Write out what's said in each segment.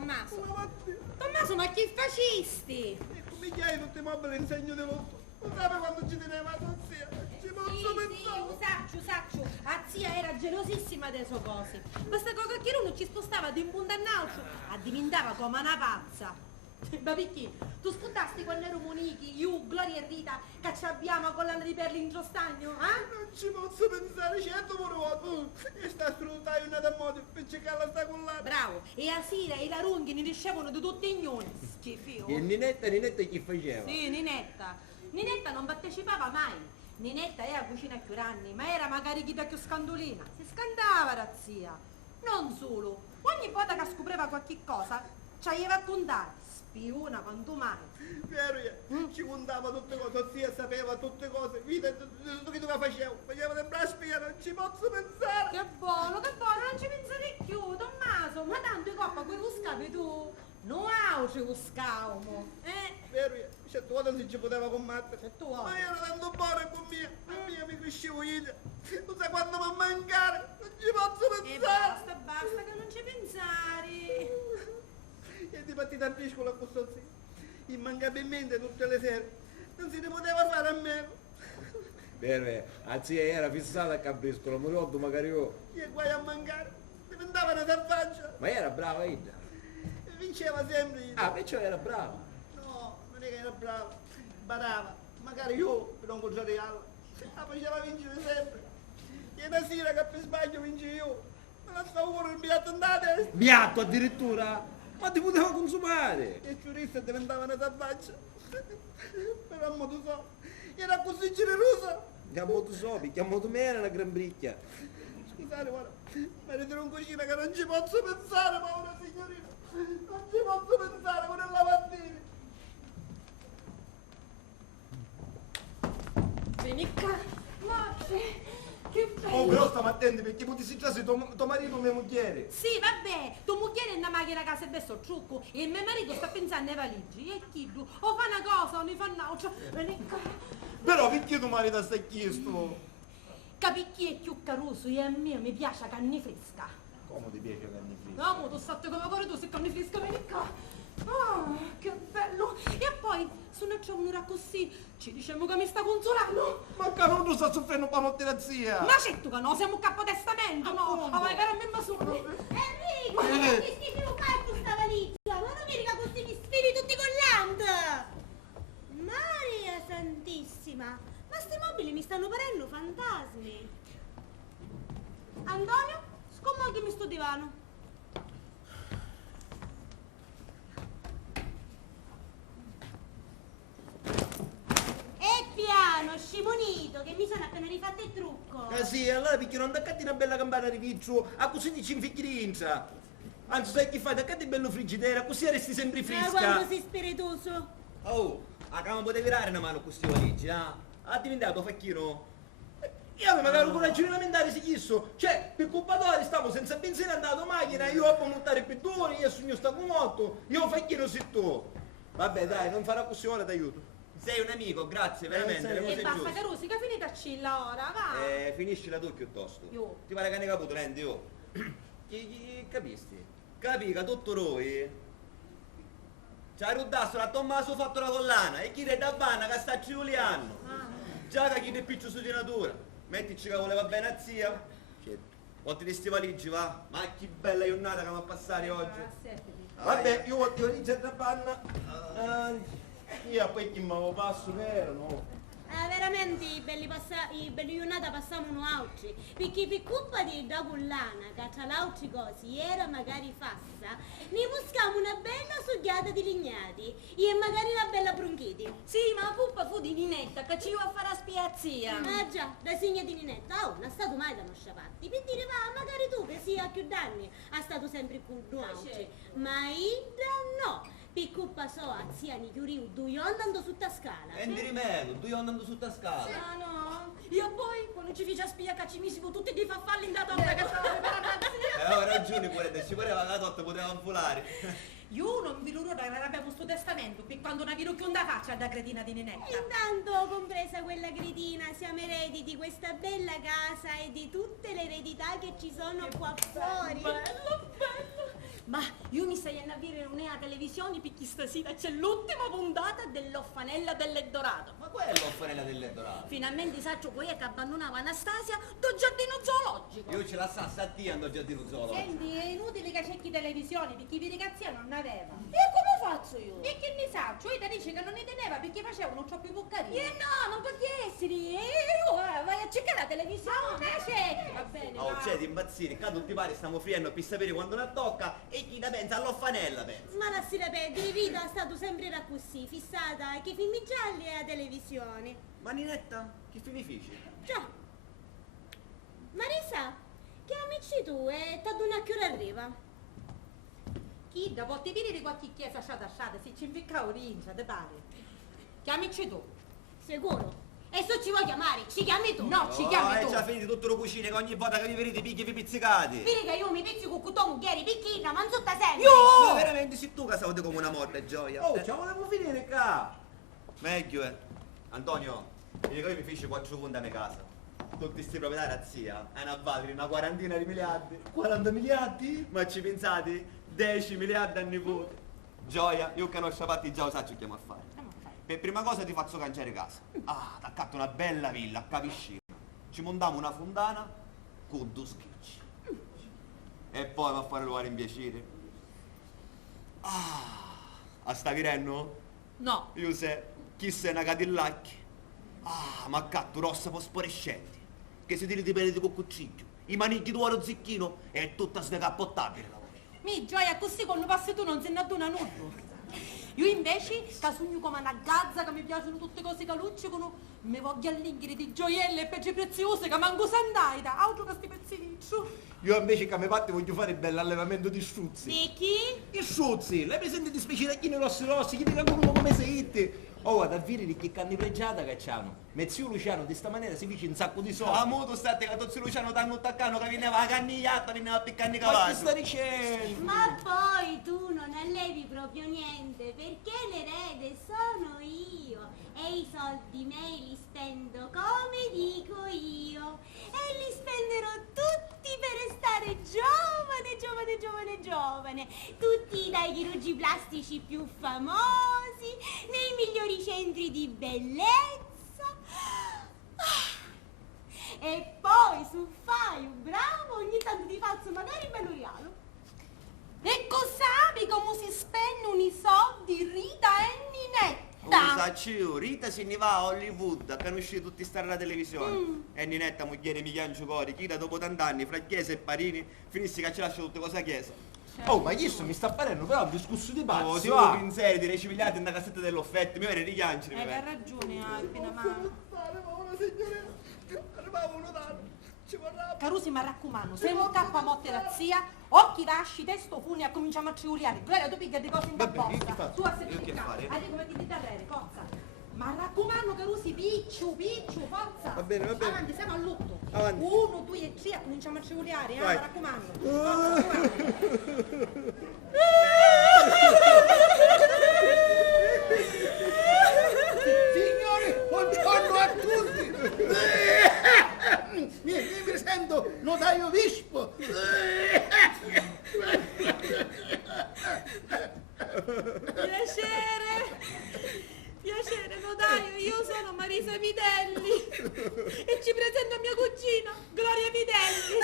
Tommaso. Una mattina. Tommaso, ma che facisti? Ecco, mi chiedi tutti i mobili in segno di lutto. Non sape quando ci teneva la zia? Ci posso pensare. Usaccio. La zia era gelosissima dei suoi cosi. Basta che qualcuno ci spostava di un punto all'altro, addiventava come una pazza. Ma perché? Tu sputtasti quando ero Monichi, io, Gloria e Rita, che ci abbiamo con l'anno di perli in giostagno, eh? Non ci posso pensare, certo vuoto. E sta sfruttando una da modo per cercare sta collata. Bravo, e a Sira e la Runghi ne ricevono di tutti i gnoni. Schifio. E Ninetta chi faceva? Sì, Ninetta. Ninetta non partecipava mai. Ninetta era cucina a Chiuranni, ma era magari chi da più scandolina. Si scandava la zia. Non solo. Ogni volta che scopriva qualche cosa, ci aveva a contare. Spiuna quanto mai. Vero, ci contava tutte cose, zia sapeva tutte cose, vita, tutto che tu facevo, faceva sembrare spia, non ci posso pensare. Che buono, non ci pensare più, Tommaso. Ma tanto i coppa quello scapi tu. Non auci uscavamo. Vero, certe volte non ci poteva combattere. Certe volte. Ma era tanto buono con mia mi crescevo io. Non sai quando mi mancare, non ci posso E pensare. basta che non ci pensare. E di partita a piscola a questo zio. Immancabilmente tutte le sere. Non si ne poteva fare a meno. Vero, la zia era fissata a Cabriscola, mi ricordo magari io. E guai a mancare. Diventava una selvaggia. Ma era brava Ida. E vinceva sempre io. Ah, perciò era brava. No, non è che era brava. Barava. Magari io, per non contrariarla. La faceva vincere sempre. E una sera che per sbaglio vince io. Me la stavo pure il biglietto andate. Biatto addirittura? Ma ti poteva consumare! E il giurista diventava una selvaggia. Però mo tu so, era così generosa. Chiamo tu so, chiamo tu me una gran bricchia. Scusate, guarda, mi ritiro in cucina che non ci posso pensare, povera signorina. Non ci posso pensare con il lavandino. Vieni qua. Moce. Che bello. Oh, però stiamo attenti perché potessi già se tuo marito o mia moglie. Sì, vabbè, tu moglie è una macchina che si è messo il trucco e mio marito sta pensando ai valigi. E chi tu? O fa una cosa o ne fa un'altra. Vieni qua. Però perché tuo marito sta chiesto? Capi chi è più caruso e a me mi piace carne fresca. Come ti piace la carne fresca? No, mo tu state come cuore tu, se carne fresca vieni qua. Oh, che bello. E poi, se non c'è un'ora così, ci diciamo che mi sta consolando. Ma che non tu sta soffrendo per notte la zia? Ma certo che no, siamo un capotestamento, no? Ma vai caro a me solo. Enrico, ma che schifo fai questa valigia? Ma non vedi che questi mi sfili tutti collanti? Maria Santissima, ma sti mobili mi stanno parendo fantasmi. Antonio, scomodimi sto divano. E piano, scimunito, che mi sono appena rifatto il trucco. Ah sì, allora perché non attaccati una bella campana di piccio, a così ti ci inficchi dentro. Anzi, sai che fai? Attaccati bello friggidera, così resti sempre Ma fresca. quanto sei spiritoso. Oh, a cama potevi dare una mano a questi valigia, ah? Ha diventato facchino. Io avevo magari il coraggio di lamentare se chiesto. Cioè, per colpa tua stavo senza benzina andato macchina, io ho montare i pedoni, io sogno sta motto, io facchino se tu. Vabbè dai, non farà così ora, ti aiuto. Sei un amico, grazie, veramente. sei- le cose E basta, giuste. Carusi, che finita a cilla ora, va. Finiscila tu piuttosto. Io. Ti pare che ne caputo, rendi, oh. Capisti? Capi che tutto noi. C'ha rudasso la Tommaso fatto la collana e chi è da banna che sta Giuliano. Già che chi ne piccio su di natura. Mettici che voleva bene a zia. Porti di sti valigi, va. Ma che bella giornata che va a passare oggi. Vabbè, io ho di valigia da panna. Io a poi chi mi passo vero, no? Veramente i belli giornata passavano oggi, perché per colpa di da collana che tra l'altro cose era magari fassa, ne buscavamo una bella sugliata di lignati e magari una bella bronchiti. Sì, ma la colpa fu di Ninetta che ci va a fare la spiazzia. Ah già, da segna di Ninetta, non è stato mai da non sciapatti, per dire va, magari tu che sia più danni, ha stato sempre con oggi, ma Ida no. Per colpa sua, zia ni chiuriu, due andando su ta scala. E di rimedio, tu io andando su ta scala. Ah no, io poi quando ci fece a spia che ci misi con tutti i farfalli in da torta che stava per la razzia. Ho ragione pure, ci voleva la torta, poteva volare. Io non vi l'uro da avere questo testamento per quando una vino chiù da faccia da cretina di Ninetta. Intanto, compresa quella cretina, siamo eredi di questa bella casa e di tutte le eredità che ci sono qua fuori. Bello, bello. Ma io mi stai a vedere un'ea televisione perché stasera c'è l'ultima puntata dell'Offanella dell'Eldorado. Ma quella è l'offanella dell'Eldorado. Finalmente saggio quella che abbandonava Anastasia do giardino zoologico. Io ce la sa Sattia al giardino zoologico. Senti, è inutile che cerchi televisione perché i ragazzi non aveva. E come faccio io? E che ne sa? Cioè ti dice che non ne teneva perché facevano troppi buccarini. No, non può essere. Io vai a cercare la televisione. Certo, va bene. Oh, va. c'è di impazzire, qua tutti pare stiamo friendo per sapere quando la tocca e chi la pensa all'offanella pensa. Ma la si ripete, di vita è stato sempre da così, fissata che film gialli e la televisione. Ma Ninetta, che finifici? Già. Marisa, che amici tu e t'aduna a che ora arriva? Chi da potti dire di qualche chiesa sciata, se ci invicca orincia, te pare? Chiamici tu. Sicuro? E se ci vuoi chiamare, ci chiami tu? No, ci chiami è tu. già finito tutto lo cucine che ogni volta che vi vedete picchi vi pizzicati. Vedi che io mi pizzico con tuo mucchiere picchina, ma non tutta sempre. Ma veramente sei tu che salute come una morte, Gioia. Oh, ce la volevo finire qua. Meglio, Antonio, vedi che io mi feci 4 punti a mia casa. Tutti sti proprietari a zia, è una valle, una quarantina di miliardi. 40 miliardi? Ma ci pensate? 10 miliardi a nipote. Gioia, io che non fatti già lo so che chiamo a fare. Per prima cosa ti faccio cangiare casa. Ah, t'accatto una bella villa, capisci? Ci montiamo una fondana con 2 schicci. E poi va a fare l'uovo in piacere. Ah, sta virendo? No. Io sei, chi sei una Cadillac? Ah, ma accatto rossa fosforescente. Che si tiri di pelle di cucciglio. I manicchi d'uoro zicchino è tutta sdecappottabile la voce. Mi gioia, così quando passi tu non se ne aduna nulla. Io invece, che sogno come una gazza, che mi piacciono tutte cose che luccicono, mi voglio allinghire di gioielli e pezzi preziose che manco sandaita, altro che sti pezzinicci. Io invece che a me parte voglio fare il bell'allevamento di struzzi. Di chi? Che struzzi? Lei presente di spicciolini rossi, chi dica uno come siete? Oh, ad avviri che canni pregiata che c'hanno. Mio zio Luciano di sta maniera si dice un sacco di soldi. Ah, mo tu state che tu Luciano t'hanno attaccano che veniva la cannigliata, veniva a piccare i Ma che cavalli. sta dicendo? Ma poi tu non allevi proprio niente, perché l'erede sono io e i soldi miei li spendo come dico io e li spenderò tutti per stare giovane, tutti dai chirurgi plastici più famosi, nei migliori centri di bellezza. E poi su fai un bravo, ogni tanto ti faccio magari un bello regalo. E sapi come si spendono i soldi, Rita e Ninetta? Sacci io, Rita se ne va a Hollywood, che hanno uscito tutti stare alla televisione. E Ninetta, moglie mi chiancio cori, chi da dopo tant'anni, fra chiesa e parini, finissi che ci lascia tutte cose a chiesa. Oh, ma questo mi sta parendo però un discorso di Oh, pazzi, si va! in serio, direi civigliati nella cassetta dell'offerta, mi viene richiancere. Hai ragione, Alpina, ma... Arriva una signorina, arriva uno d'anno, ci vorrà... Carusi, ma raccomando, se non cappa motte la zia, occhi vasci, testo funi, a cominciamo a ciuliare. Gloria, tu piglia di cose in Vabbè, io che capposta. faccio? Tu a Io che settimana. fare? Arrivo come ti dico a forza. Ma raccomando, Carusi, picciu, forza. Va bene, va bene. Avanti, siamo a lutto. Avanti. 1, 2 e 3, cominciamo a ciuliare, Vai. mi raccomando. Forza, avanti. Signori, buongiorno a tutti! Mi presento notaio Vispo! Piacere, notaio, io sono Marisa Vitelli e ci presento mia cugina, Gloria Vitelli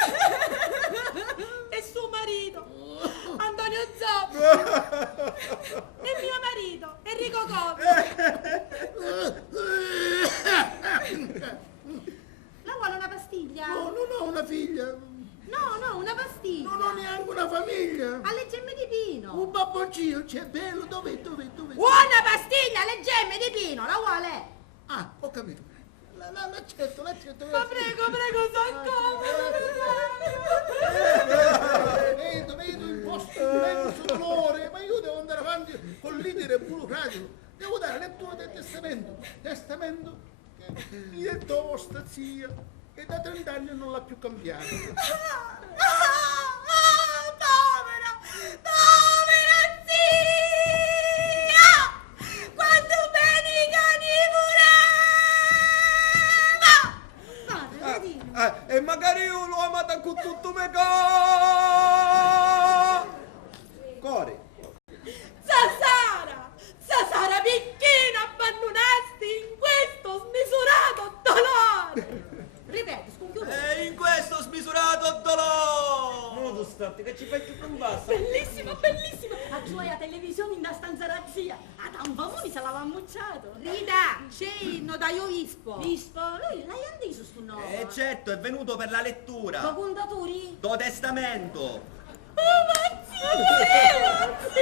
e suo marito, Antonio Zoppo e mio marito, Enrico Covi. La vuole una pastiglia? No, non ho una figlia, No, una pastiglia. non ho neanche una famiglia. Alle gemme di pino. Un babboncino, c'è bello, dov'è? Una pastiglia alle gemme di pino, la vuole? Ah, ho capito. L'accetto. Ma prego, soccorso. Vedo il vostro immenso dolore, ma io devo andare avanti con l'iter burocratico. Devo dare lettura del testamento. Testamento che mi dettò vostra zia e da 30 anni non l'ha più cambiato. Povera zia! Quanto bene i cani purava! E magari io l'ho amata con tutto me Doddolò! Non tu statti, che ci fai più un basso? Bellissimo, bellissimo! A gioia televisione in da stanza razzia. A Tanvamoni se l'aveva ammucciato. Rita, c'è il notaio Vispo. Vispo, lui l'hai andiso sto no? Certo, è venuto per la lettura. Condaturi? Do testamento. Grazie!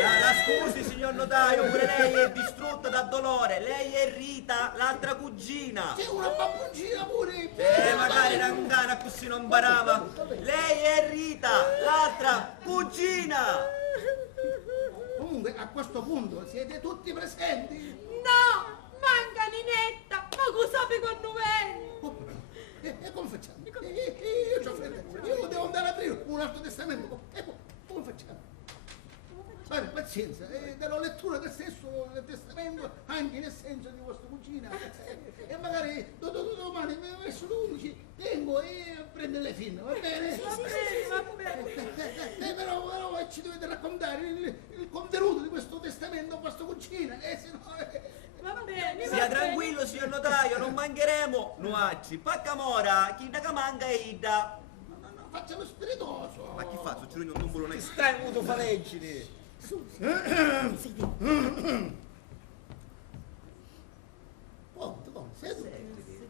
La scusi, signor notaio, pure lei è distrutta da dolore. Lei è Rita, l'altra cugina. C'è una babbuncina pure! Magari era un cane così non barava. Lei è Rita, l'altra cugina. Comunque, a questo punto siete tutti presenti? No, manca Ninetta. Ma cosa sapi quando viene? E come facciamo? Io c'ho fretta, io devo andare a aprire un altro testamento. Come facciamo? Vabbè, pazienza, darò lettura del stesso del testamento anche nel senso di vostra cugina. E magari domani verso le 11 vengo e prendo le firme, va bene? Va bene. Però ci dovete raccontare il contenuto di questo testamento a vostra cugina, se no... Va bene. Sia tranquillo, signor notaio, non mancheremo. Nuacci, paccamora, chi da che manca è Ida. No, facciamo spiritoso. Ma chi fa? Succede un tumbolo nel Stai avuto faleggini. Conto, seduti.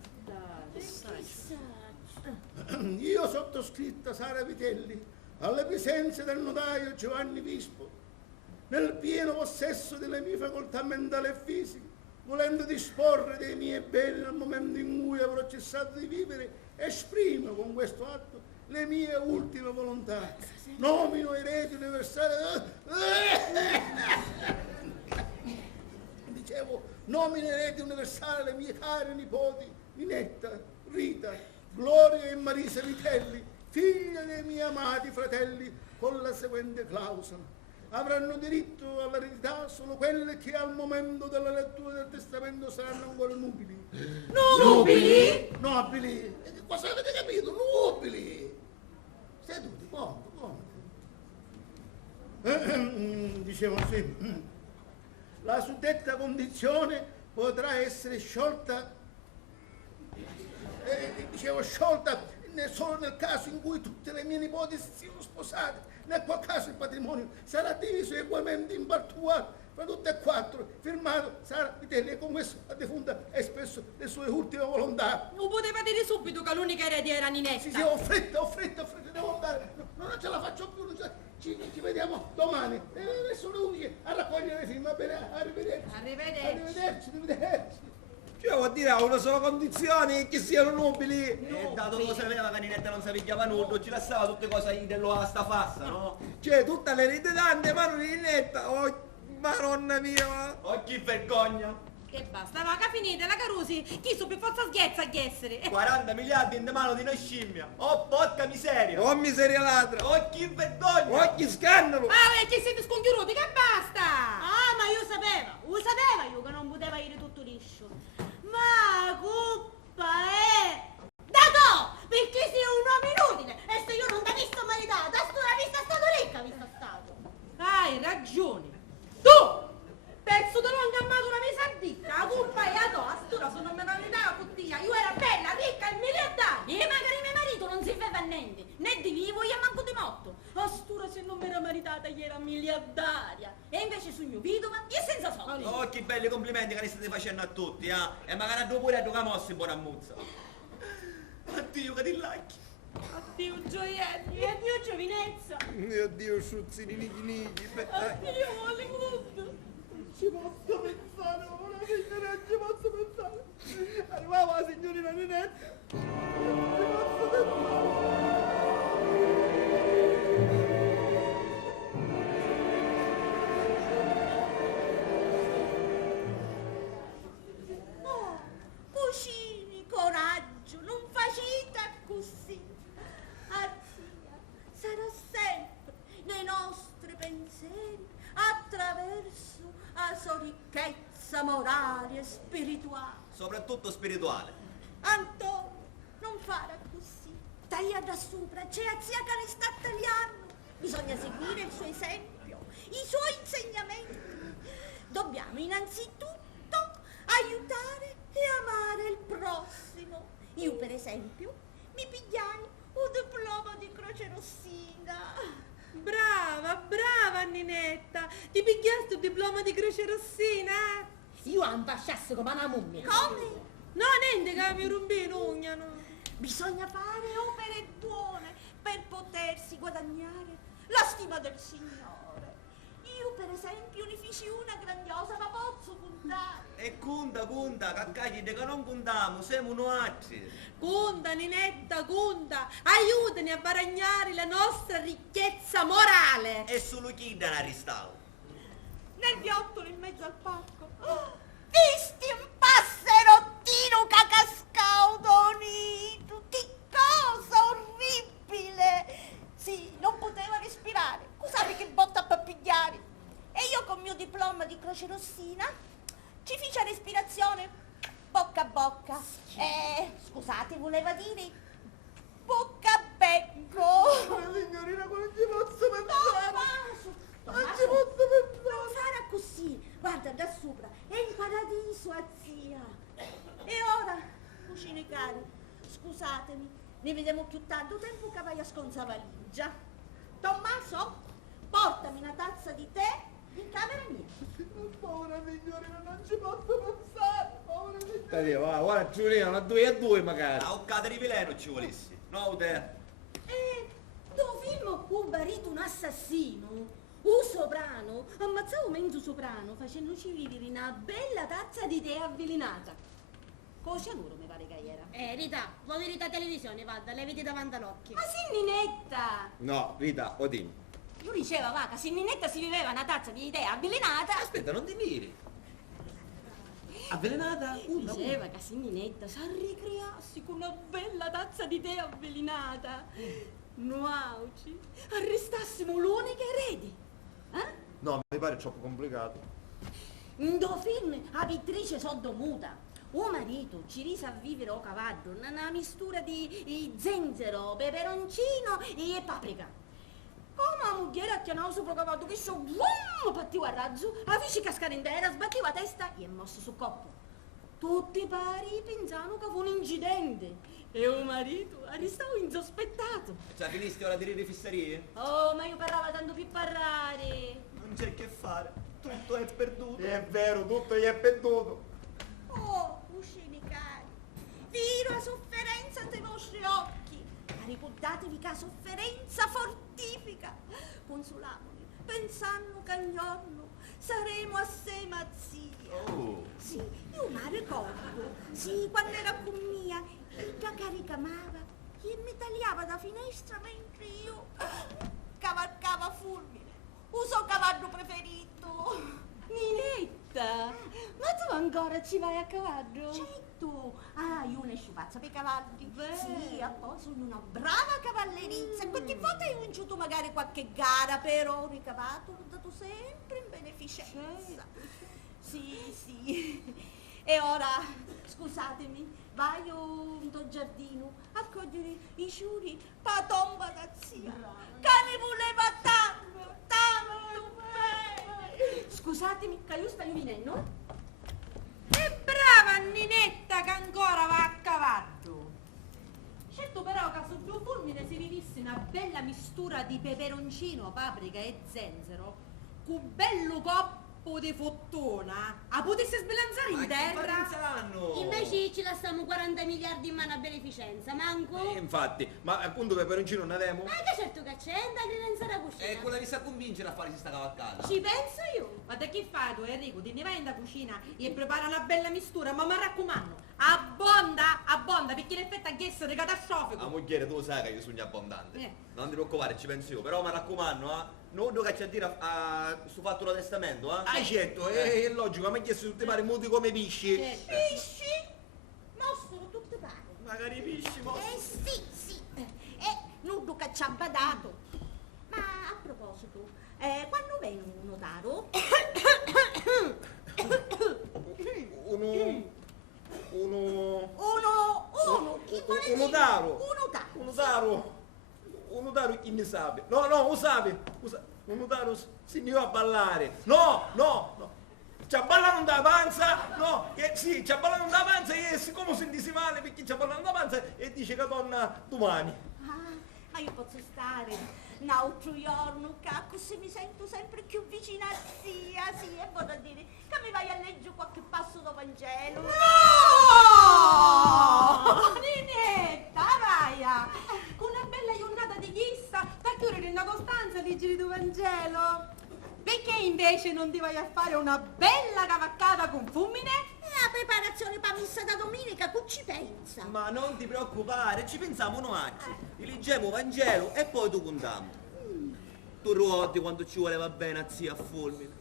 Io sottoscritta Sara Vitelli, alle presenze del notaio Giovanni Vispo, nel pieno possesso delle mie facoltà mentali e fisiche, volendo disporre dei miei beni nel momento in cui avrò cessato di vivere, esprimo con questo atto le mie ultime volontà. Nomino erede universale. Dicevo, nomino erede universale le mie care nipoti, Ninetta, Rita, Gloria e Marisa Vitelli, figlie dei miei amati fratelli, con la seguente clausola. Avranno diritto all'eredità solo quelle che al momento della lettura del testamento saranno ancora nubili. Nubili? Nobili! Cosa avete capito? Nubili! Seduti, comodi. Dicevo sì. La suddetta condizione potrà essere sciolta, sciolta solo nel caso in cui tutte le mie nipoti siano sposate. Nel qual caso il patrimonio sarà diviso equamente in parti uguali fra tutte e quattro, firmato Sara Vitelli, e con questo la defunta ha espresso le sue ultime volontà. Non poteva dire subito che l'unica erede era Ninetta. Sì, ho fretta, devo andare, non ce la faccio più, ci vediamo domani, adesso le 11 a raccogliere le firme, va bene, arrivederci. Arrivederci. Cioè, vuol dire, a una sola condizione, che siano nobili. E dato che lo sapeva che Ninetta non si pigliava nulla, ci lasciava tutte cose dello sta fassa, no? Cioè, tutte le rete tante, ma non è netta. Oh, madonna mia. Oh, che vergogna! Che basta, ma che finite, la Carusi, chi su per forza sghezza a essere? 40 miliardi in mano di una scimmia! Oh, porca miseria! Oh, miseria ladra. Oh, che vergogna! Oh, che scandalo. Ah, che siete scongiuruti, che basta! Ah, ma io sapevo io che non poteva ir tutto liscio. Ma colpa è dato! Perché sei un uomo inutile! E se io non t'ho visto maritata, sto la vista stato ricca, vista stato! Hai ragione. Tu! Pezzo di non chiamato una mesa ditta, la colpa è a tua, astura se non me la verità puttia, io era bella, ricca e miliardaria. E magari mio marito non serveva a niente, né di vivo e manco di morto. Astura se non mi era maritata, io era miliardaria. E invece sogno vedova e senza soldi. Oh, che belli complimenti che ne state facendo a tutti, eh? E magari a due pure a due camossi, buona muzza. Addio, Cadillacchi. Addio gioielli. E addio giovinezza. Mio Dio, sciuzzini, nighi. Addio Hollywood. Ci posso pensare ora, signore, ci posso pensare. Arrivava la signorina Ninetta. Ci posso pensare. Oh, cucini, coraggio, non facete così. Zia sarà sempre nei nostri pensieri attraverso la sua ricchezza morale e spirituale. Soprattutto spirituale. Antonio, non fare così. Taglia da sopra, c'è la zia che ne sta tagliando. Bisogna seguire il suo esempio, i suoi insegnamenti. Dobbiamo innanzitutto aiutare e amare il prossimo. Io, per esempio, mi pigliai un diploma di crociera Ti pigliasti il diploma di Croce Rossina? Io ambasciasse come una mummia. Come? No, niente che mi rompi l'ugnano. Bisogna fare opere buone per potersi guadagnare la stima del Signore. Io per esempio ne feci una grandiosa, ma posso contare. E conta, caccagli che non contiamo, siamo noi. Conta, Ninetta, conta. Aiutami a baragnare la nostra ricchezza morale. E solo chi da arrestato? Nel viottolo in mezzo al parco. Visti un passerottino che cascava da nido. Che cosa orribile! Sì, non poteva respirare. Sape che botta per pigliare. E io con mio diploma di Croce Rossina ci fece respirazione bocca a bocca. Scusate, voleva dire bocca a becco. Signorina, non ci posso pensare. Tommaso, Non ci posso pensare. non fare così. Guarda da sopra, è in paradiso a zia. E ora, cugini cari, scusatemi, ne vediamo più tanto tempo che vai a sconza valigia. Tommaso, portami una tazza di tè in camera mia. Povera signorina, non ci posso pensare. Povera signorina. Dai, va, guarda, Giuliano, una 2-2 magari. A occata di veleno ci volessi. No, te. Tu film un marito un assassino, un soprano, ammazzavo mezzo soprano facendoci vivere una bella tazza di tè avvelenata. Con cianuro mi pare che era. Rita, vuoi verità televisione, vada, le vedi davanti all'occhio. Ma sì, Ninetta! No, Rita, Odin. Lui diceva, va, che se in Ninetta si viveva una tazza di tè avvelenata. Aspetta, non ti miri. Avvelenata? Diceva che se Ninetta si ricreassi con una bella tazza di tè avvelenata. Nuauci, arrestassimo l'unica erede. No, mi pare troppo complicato. In do film la pittrice soddomuta. Un marito ci rise a vivere o cavallo, una mistura di zenzero, peperoncino e paprika. Come la moglie ha chiamato sopra cavallo che so, partiva a razzo, la fece cascare in terra, sbatteva la testa e è mosso sul coppo. Tutti i pari pensavano che fu un incidente e un marito arrestava insospettato. Cioè, finiste ora di dire fissarie? Oh, ma io parlavo tanto più parlare. Non c'è che fare, tutto è perduto. È vero, tutto gli è perduto. Oh, cugini cari, viro la sofferenza dei vostri occhi. Ma ricordatevi che la sofferenza fortifica. Consolamoli, pensando che un giorno saremo assieme a zia. Oh. Sì, io mi ricordo, sì, quando era con mia, il già caricamava e mi tagliava da finestra mentre io cavalcava fulmine, il suo cavallo preferito. Ninetta, ma tu ancora ci vai a cavallo? Certo, io ne scipazza per i cavalli. Beh. Sì, e poi sono una brava cavallerizza. Qualche volta ho vinto magari qualche gara, però ho ricavato, l'ho dato sempre in beneficenza. Sì, sì. E ora, scusatemi, vai in tuo giardino a cogliere i ciuri pa tomba da zia, che mi voleva tanto, tanto bene. Scusatemi, che io sto venendo? E brava Ninetta che ancora va a cavallo. Certo però che su due fulmine si vivisse una bella mistura di peperoncino, paprika e zenzero, con bello coppo di fottona, a potesse sbilanciare in Ma che terra. pensano? Invece ci lasciamo 40 miliardi in mano a beneficenza, manco. Infatti, ma appunto peperoncino non avemo? Ma che certo che c'è, da grinzare a cucina. E quella vi sa convincere a fare si sta cavalcata. Ci penso io. Ma da che fai tu Enrico? Ti ne vai in da cucina e prepara una bella mistura, ma mi raccomando, abbonda, perché in effetti ha chiesto di La catastrofico. moglie tu sai che io sogno abbondante. Eh. Non ti preoccupare, ci penso io. Però mi raccomando, non che c'è a dire su fatto lo testamento, Certo, è logico, ma chiesto tutti pari muti come pisci. Pesci? Mostrano tutte pare. Magari pisci, mo. Sì, sì. Nudo che ci ha badato. Ma a proposito, quando viene un notaro? Un notaro chi ne sa? No, lo sa. Un notaro si ne va a ballare. No. Ci ballano da panza, no, sì, ci ballano da panza e siccome sentisi male perché ci ballano da panza e dice che torna domani. ma io posso stare un altro giorno, così mi sento sempre più vicina a zia, sì, e vado a dire che mi vai a leggere qualche passo do Vangelo. No! Ninetta, vaia! Con una bella giornata di chissa, da chiudere in Costanza leggi tu Vangelo. Perché invece non ti vai a fare una bella cavaccata con fulmine? La preparazione per messa da domenica, che ci pensa? Ma non ti preoccupare, ci pensiamo noi oggi. Leggiamo Vangelo e poi tu contiamo. Tu ruoti quando ci voleva bene a zia a fulmine.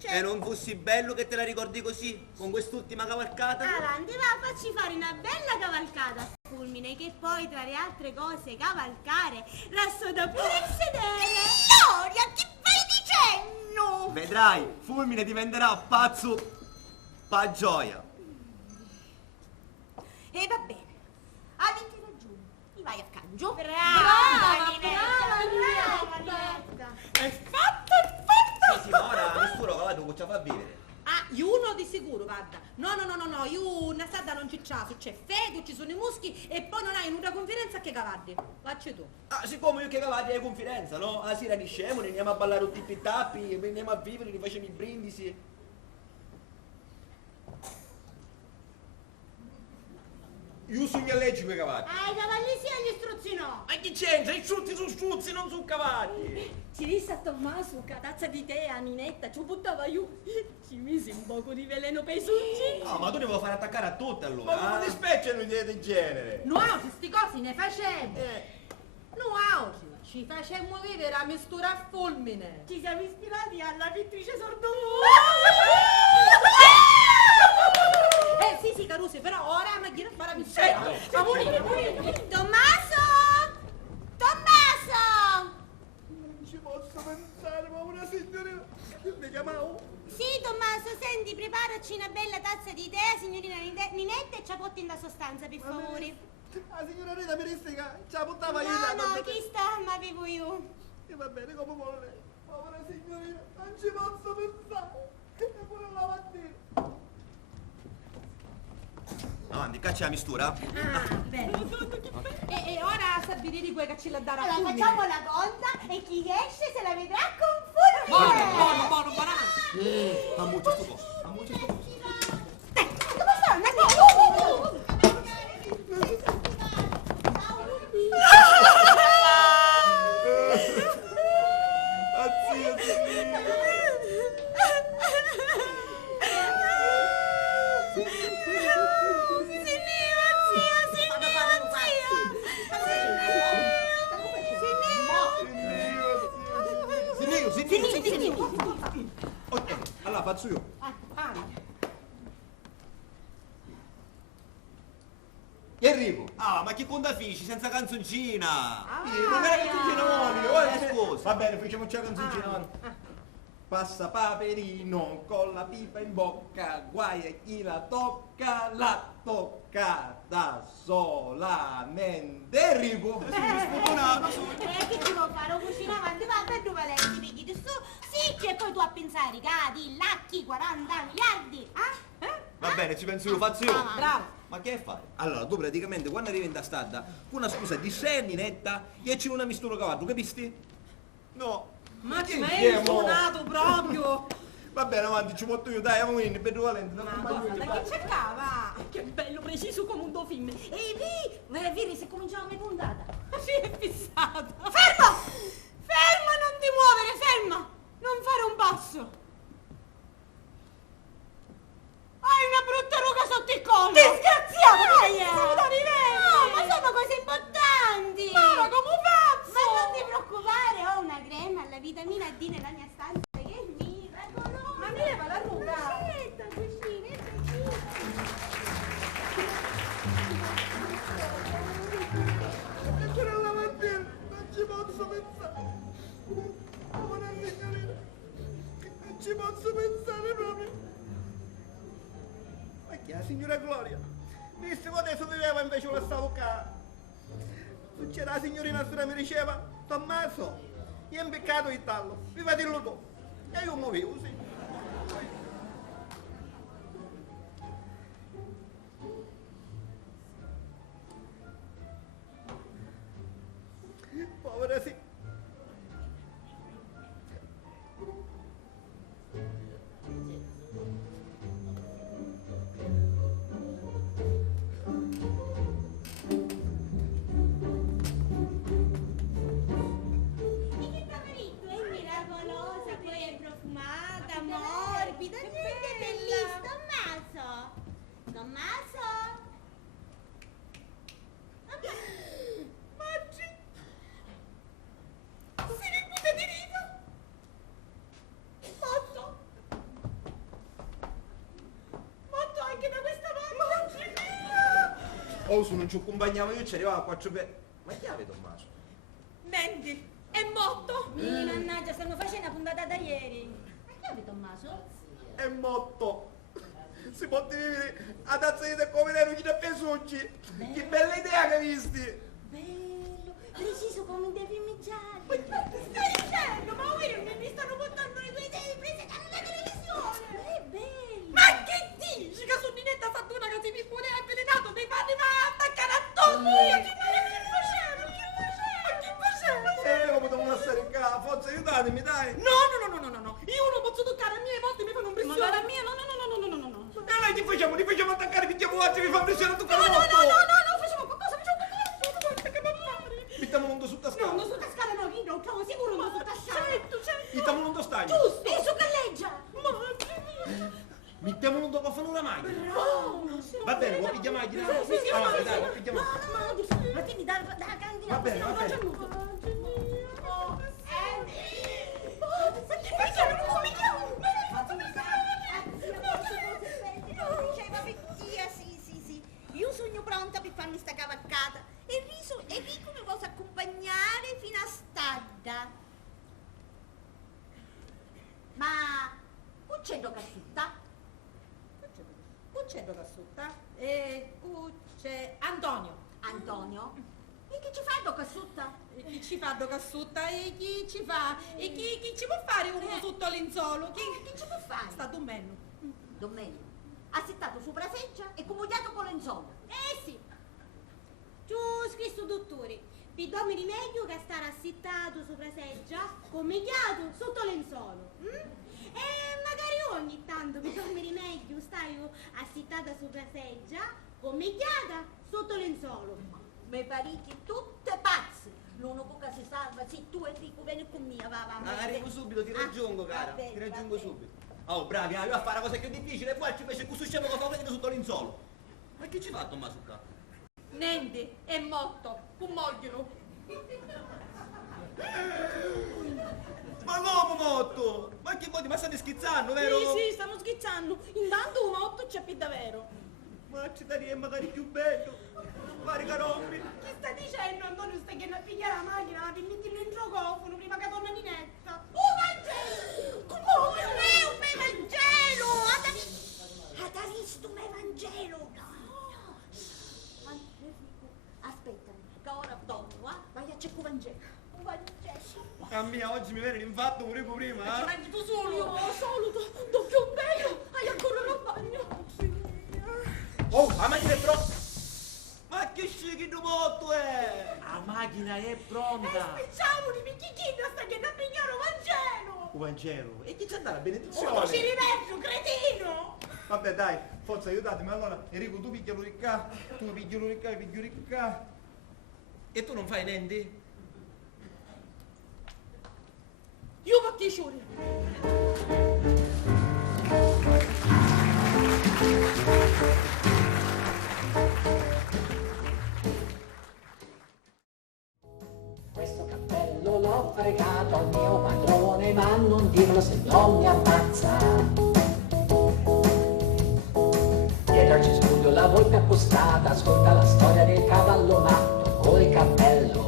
E non fossi bello che te la ricordi così, con quest'ultima cavalcata? Avanti, va, facci fare una bella cavalcata a fulmine, che poi tra le altre cose cavalcare resta da pure il sedere. Gloria, che vai dicendo? Vedrai, fulmine diventerà pazzo pa gioia. E va bene, avete ragione, mi vai a cangio. Brava, Ninetta. È fatto, è fatto! Sì, ma ora nessuno cavato che ci fa vivere. Ah, io uno di sicuro, guarda. No, io una strada non ci c'ha, c'è fego, ci sono i muschi e poi non hai una confidenza che cavardi. Facci tu. Ah, siccome io che cavati hai confidenza, no? A sera niscemo, ne andiamo a ballare tutti i pittappi, ne andiamo a vivere, ne facciamo i brindisi. Io sogno allergico ai cavalli. Ai cavalli sì, agli struzzi no. Ma chi c'entra? I struzzi sono struzzi, non sono cavalli. Ci risa Tommaso, che tazza di tè a Ninetta, ci buttava io. Ci misi un poco di veleno per i succi. No, ma tu ne vuoi fare attaccare a tutte allora. Ma come ti specciano un'idea del genere? Noi questi cosi ne facemmo. Noi ci facemmo vivere a mistura a fulmine. Ci siamo ispirati alla pittrice sordomuta. Sì, Carusi, però ora la macchina farà mistura. Ma morire. Tommaso! Tommaso! Non ci posso pensare, ma una signorina che mi chiamavo. Sì, Tommaso, senti, preparaci una bella tazza di tè, signorina Ninetta, e ciapotti in la sostanza, per favore. La signora Rita mi disse che ce la buttava io. No, chi sta? Ma vivo io. E va bene, come vuole lei. Povera signorina, non ci posso pensare. E pure la mattina. Avanti, caccia la mistura. Ah, bene. E ora stabilire quei che ce la darà a Allora fulmine. facciamo la conta e chi esce se la vedrà con fulmine. Buono, banana. Ammuccia sto coso, ammuccia sto coso. Dove sono? Ok, allora faccio io. Enrico, Ah, ma che conta fici senza canzoncina? non me la canzoncina vuole, Scusa. Va bene, facciamoci la canzoncina ora. Passa Paperino con la pipa in bocca, guai a chi la tocca, l'ha toccata solamente Enrico. Che ci vuoi fare? Lo cucina avanti, va per due valenti, picchi su, sì, e poi tu a pensare, Cadillac, 40 miliardi, Va bene, ci penso io, faccio io. Bravo. Ma che fai? Allora, tu praticamente quando arrivi in ta stadda, con una scusa di Ninetta, gli c'è una mistura cavallo, capisti? No. Ma Che ci hai insieme? suonato proprio. Va bene, avanti, ci porto io, dai, andiamo in per due valenti. Da chi cercava? Che bello, preciso come un film. Ehi, vedi se cominciamo a puntata. Si è fissata. Fermo! Fermo, non ti muovere, ferma! Non fare un passo! Hai una brutta ruga sotto il collo! Disgraziato! Sono no, ma sono cose importanti! Ma come faccio? Ma non ti preoccupare, ho una crema alla vitamina D nella mia stanza che è miracolosa! Ma mi leva la ruga? Aspetta, cuscina, è E pure la mattina, non ci posso pensare. Povera signorina, non ci posso pensare proprio. Ma chi è la signora Gloria? Visto che adesso viveva invece la stavo qua. Succede la signorina sera mi diceva, Tommaso, io ho impiccato il tallo, viva dirlo tu. E io muovevo, sì. su non ci accompagniamo, io ci arrivavo a 4 per... Ma chi avete Tommaso? Nendi, è morto? Mannaggia, stanno facendo una puntata da ieri. Ma chi è Tommaso? È morto. Si può vivere a tazza di come ne chi da pesucci. Che bella idea che hai visti. Bello, preciso come dei film gialli. Stai dicendo? Ma mi stanno portando le tue idee prese dalla televisione! È bello. Ma che dici? Che su Ninetta ha fatto una che si mi pone avvelenato dei panni ma attaccare a tutto! Come devo stare in casa? Forza, aiutatemi, dai. No, io non posso toccare a mie volte mi fanno pressione. Ma la mia, no. Dai, ti facciamo attaccare, picchiamo oggi, mi fa pressione a toccare No, molto. facciamo qualcosa, che parlare. Mettiamo l'undo su ta scala. Non su cascare no, io non trovo sicuro non su cascare. Certo. Mettiamo l'undo stagno. Giusto. E su galleggia. Mettiamo l'undo per fare una macchina. No, Va bene, vuoi pigliare macchina? Sì, Avanti, dai, vuoi pigliare macchina. Ma tieni dalla cantina. Va bene, va bene. Sì. Io sogno pronta per farmi sta cavalcata. E Rico mi posso accompagnare fino a Stadda. Ma Uccello Cassutta? Uccello Cassutta e c'è Antonio. Antonio? E che ci fai do Cassutta? E chi ci fa do Cassutta e chi ci fa? E chi ci può fare uno sotto l'insolo? Chi ci può fare? Sta un menno. Domenico. Assettato su praseggia e comuniato con lenzuola. Sì. Tu scritto dottore, vi do rimedio che stare assittato sopra seggia, commigliato sotto lenzuolo. E magari ogni tanto vi do rimedio, stai assittata sopra seggia, commigliata sotto lenzuolo. Me pariti tutte pazze. L'unico che si salva, se tu e Rico vieni con me, va. Arrivo subito, ti raggiungo, cara. va bene, Ti raggiungo va bene. subito. Oh, bravi, io a fare la cosa più difficile, poi ci invece questo scemo che fa vedere sotto l'insolo. Ma che ci fa Tommaso qua? Nendi è morto, con moglielo. Ma come morto? Ma che vuoi? Ma state scherzando, vero? Sì, stiamo schizzando. Intanto un morto c'è più davvero. Ma ci darei magari più bello. Pare che rompi. Chi sta dicendo Antonio stai che a pigliare la macchina, ma per metterlo in giocofono prima che torna Ninetta? Vangelo! Come? Un Vangelo! Ha visto un Vangelo? Aspettami, che ora torno, vai a cercare Vangelo. Un Vangelo! A mia oggi mi viene l'infatto pure prima, eh? Mangi tu solo! Io saluto, doppio bello, hai ancora il bagno! Oh, la macchina è pronta! Ma che scicchino morto è? La macchina è pronta! Spicciamoli, perché chi sta che a pigliare un Vangelo? Un Vangelo? E chi c'è la benedizione? Ci riverso, cretino! Vabbè dai, forza aiutatemi, allora Enrico tu picchialo ricca, tu piglialo ricca, piglio ricca. E tu non fai niente? Io faccio i sciuri! Questo cappello l'ho fregato al mio padrone, ma non dirlo se non mi ammazza. Dietro al cespuglio la volpe accostata, ascolta la storia del cavallo matto col cappello.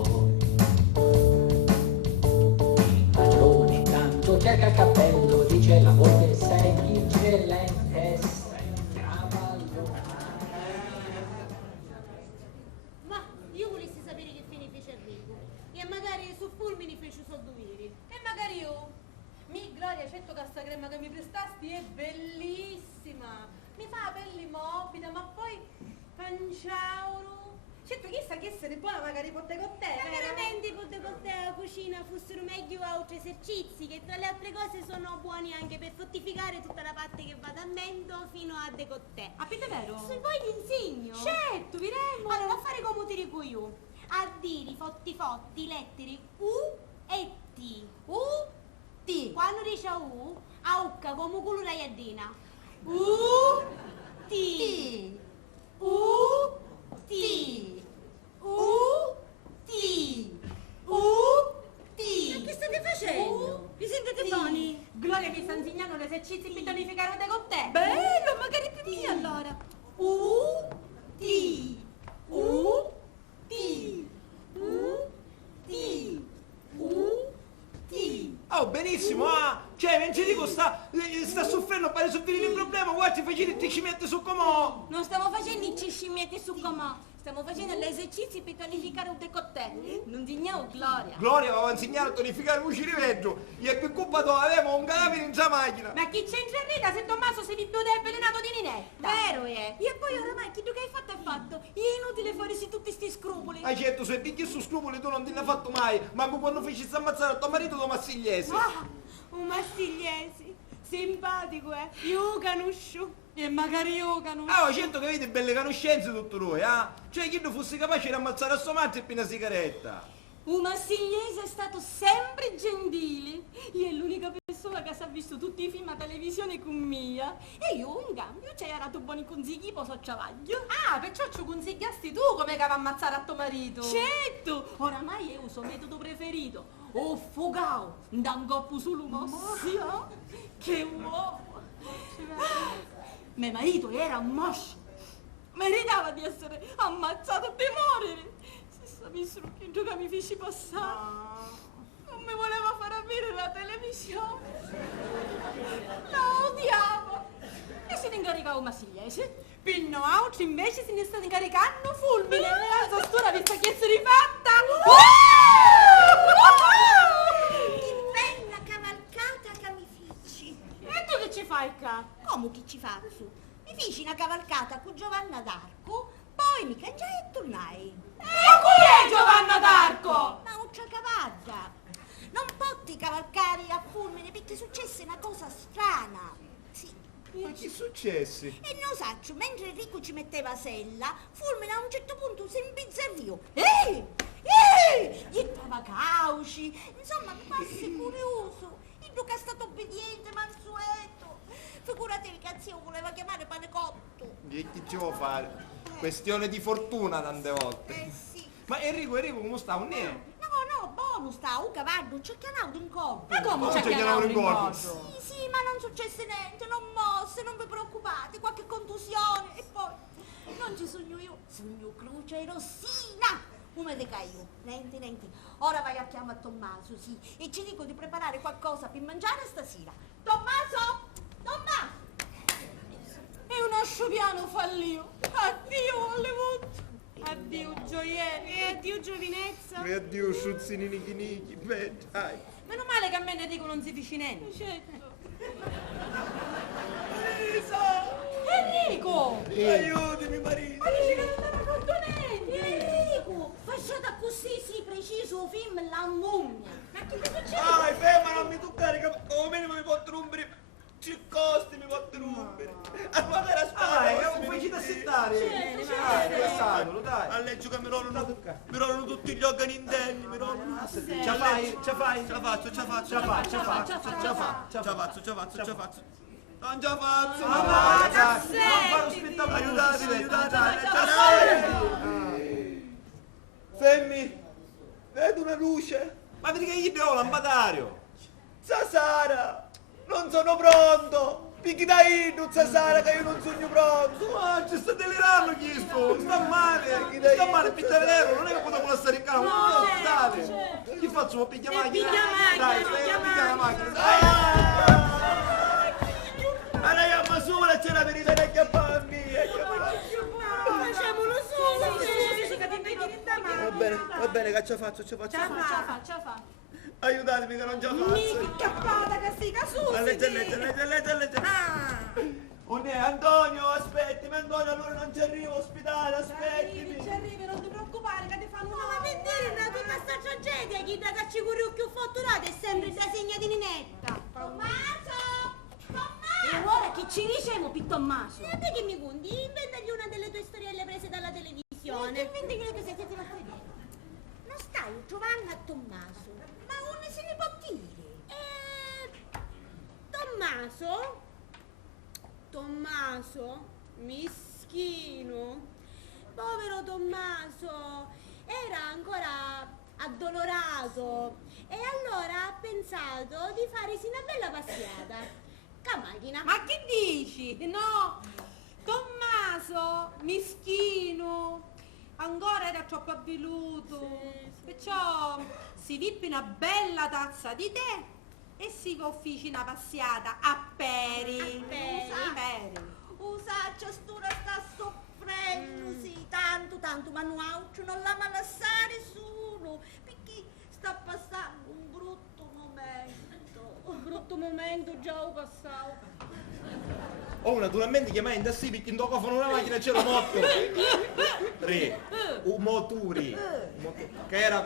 Il padrone tanto cerca il cappello, dice la volpe sei eccellente, sei un cavallo matto. Ma io volessi sapere che fine fece Enrico. E magari su fulmini fece solduviri. E magari io. Gloria, certo che sta crema che mi prestasti è bellissima. Mi fa la pelle morbida, ma poi panciauro. Certo che sa che essere buona magari porta con te, Ma vero? veramente potete portare alla cucina fossero meglio altri esercizi che tra le altre cose sono buoni anche per fortificare tutta la parte che va dal mento fino a decottè. Ah, è vero? Se vuoi ti insegno. Certo, viremmo. Allora, a fare come ti dico io. A dire fotti lettere U e T. T. Quando dice U, a ucca come culo dai a dina. U. T. T. U. T. U. T. U. T. Ma che state facendo? Vi sentite T. buoni? Gloria mi sta insegnando un esercizio per tonificare te con te. Bello, magari più mia allora. U. T. U. Oh, benissimo, ah! Cioè, non ci dico, sta soffrendo per risolvere il problema, guarda, ti facili ti ci metti su comò! Non stiamo facendo i ciscimietti su comò, stiamo facendo gli esercizi per tonificare un decottè. Non digniamo Gloria. Gloria aveva insegnato a tonificare un ciriveggio, e per colpa tua aveva un cadavere in già macchina! Ma chi c'entra Rita se Tommaso si rifiuta è avvelenato di Ninetta? Vero è. E poi oramai chi tu che hai fatto è fatto. È inutile fare tutti sti scrupoli. Ah certo, se ti chiesto scrupoli tu non te ne hai fatto mai, ma quando feci ammazzare a tuo marito tuo Massigliese! Ah, un Mastigliesi. Simpatico, Io conosco. E magari io conosco. Ah, certo che avete belle conoscenze tutti voi, Cioè, chi non fosse capace di ammazzare a suo marito e una sigaretta! Un Mastigliese è stato sempre gentile. Io è l'unica persona che si è visto tutti i film a televisione con mia. E io, in cambio, ci hai dato buoni consigli per so ciavaglio. Ah, perciò ci consigliasti tu come che va a ammazzare a tuo marito? Certo! Oramai io uso il metodo preferito. Ho fogao, un coppo solo mosso. Che uomo! Mio marito era un moscio. Meritava di essere ammazzato per morire. Se sapessero che gioca mi feci passare. Non mi voleva far avere la televisione. La odiava. E se ne incaricava un Massigliese. Pinno Auci invece se ne sta incaricando Fulmine. La sua storia vi sta chiesto rifatta. Che bella cavalcata che mi feci. E tu che ci fai qua? Come che ci faccio? Mi feci una cavalcata con Giovanna d'Arco, poi mi cangiai e tornai. E chi è Giovanna d'Arco? Ma non c'è cavalca. Non potti cavalcare a Fulmine perché successe una cosa strana. Sì. Ma che è successo? E non saccio, mentre Enrico ci metteva sella, Fulmine a un certo punto si imbizzarriò. Gli stava cauci. Insomma, mi passi curioso. Il Duca è stato obbediente, mansueto. Figuratevi che zio voleva chiamare pane cotto. E che ci vuoi fare? Questione di fortuna tante volte. Sì. Ma Enrico, come sta? Un ne? No, buono sta, un cavallo, c'è chiamato in corpo. Ma come Non c'è c'è chiamato in chiamato in corpo? Sì, ma non successe niente, non mosse, non vi preoccupate, qualche contusione. E poi, non ci sogno io, sogno Croce e Rossina. Come te caio? Niente. Ora vai a chiamare Tommaso, sì, e ci dico di preparare qualcosa per mangiare stasera. Tommaso! E un asciupiano fallio. Addio Hollywood. Addio gioielli. E addio giovinezza. E addio sciuzzini nichi, beh, dai. Meno male che a me ne dico non si dici niente. Certo. Enrico! Aiutami, marito! Ma dici che non te ne conto niente! Enrico, facciata così, sì, preciso, film La mummia. Ma che cosa succede? Dai, ferma, non mi toccare, come minimo mi può rompere. Ci costi, mi può rompere. A guardare a scuola, mi fai da settare. Dai, statelo, dai. A legge che mi rolano tutti gli organi interni, mi rolano. Ce la fai? Ce la faccio. Non ce la faccio. Non fare spettacolo. Aiutatemi. Femmi, vedo una luce. Ma vedi che gli do lampadario. Sasara, non sono pronto. Picchi dai, non Sasara, che io non sono pronto. Ma ci sta delirando chi sto? Sta male, picchiare non è che potevo stare in casa. No, dai. Che faccio? Picchia macchina? Dai, picchia la macchina. Ma lei a Masura c'era per vedere che fa mia. Facciamolo solo. Va bene, che ce faccio? Ce la fa. Aiutatemi che non ce la faccio. Mica cappata che stica su! Legge. Antonio, aspettimi, Antonio, allora non ci arrivo, ospedale, aspettimi. Ci arrivi, non ti preoccupare che ti fanno Ma per dire una tutta sta tragedia, chi da cacci più fortunato è sempre da segna di Ninetta. Tommaso! E ora che ci diciamo, Pi Tommaso? E te che mi conti? Inventagli una delle tue storielle prese dalla televisione. Quindi che siete la credere? Non stai Giovanna a Tommaso, ma non se ne può dire. Tommaso, mischino, povero Tommaso, era ancora addolorato e allora ha pensato di farsi una bella passeggiata. Macchina. Ma che dici? No! Tommaso, mischino, ancora era troppo avveluto. Sì. Perciò si vippi una bella tazza di tè E si fa officina passiata a Peri. Peri. Usaccia stura sta soffrendo, sì, tanto, ma non la malassare solo, perché sta passando un brutto momento. Un brutto momento già ho passato. Oh, naturalmente chiamai in tassi perché in cofano una macchina c'era morto. Un motore. Che era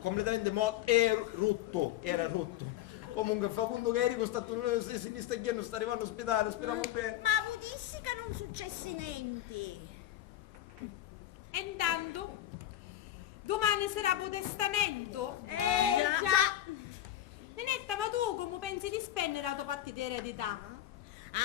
completamente morto. Era rotto. Comunque fa punto che Erico sta sinistra e sta arrivando all'ospedale, speriamo bene. Ma vuol dire che non successe niente. E intanto, domani sarà potestamento. Già. Nenetta, ma tu come pensi di spendere la tua parte di eredità?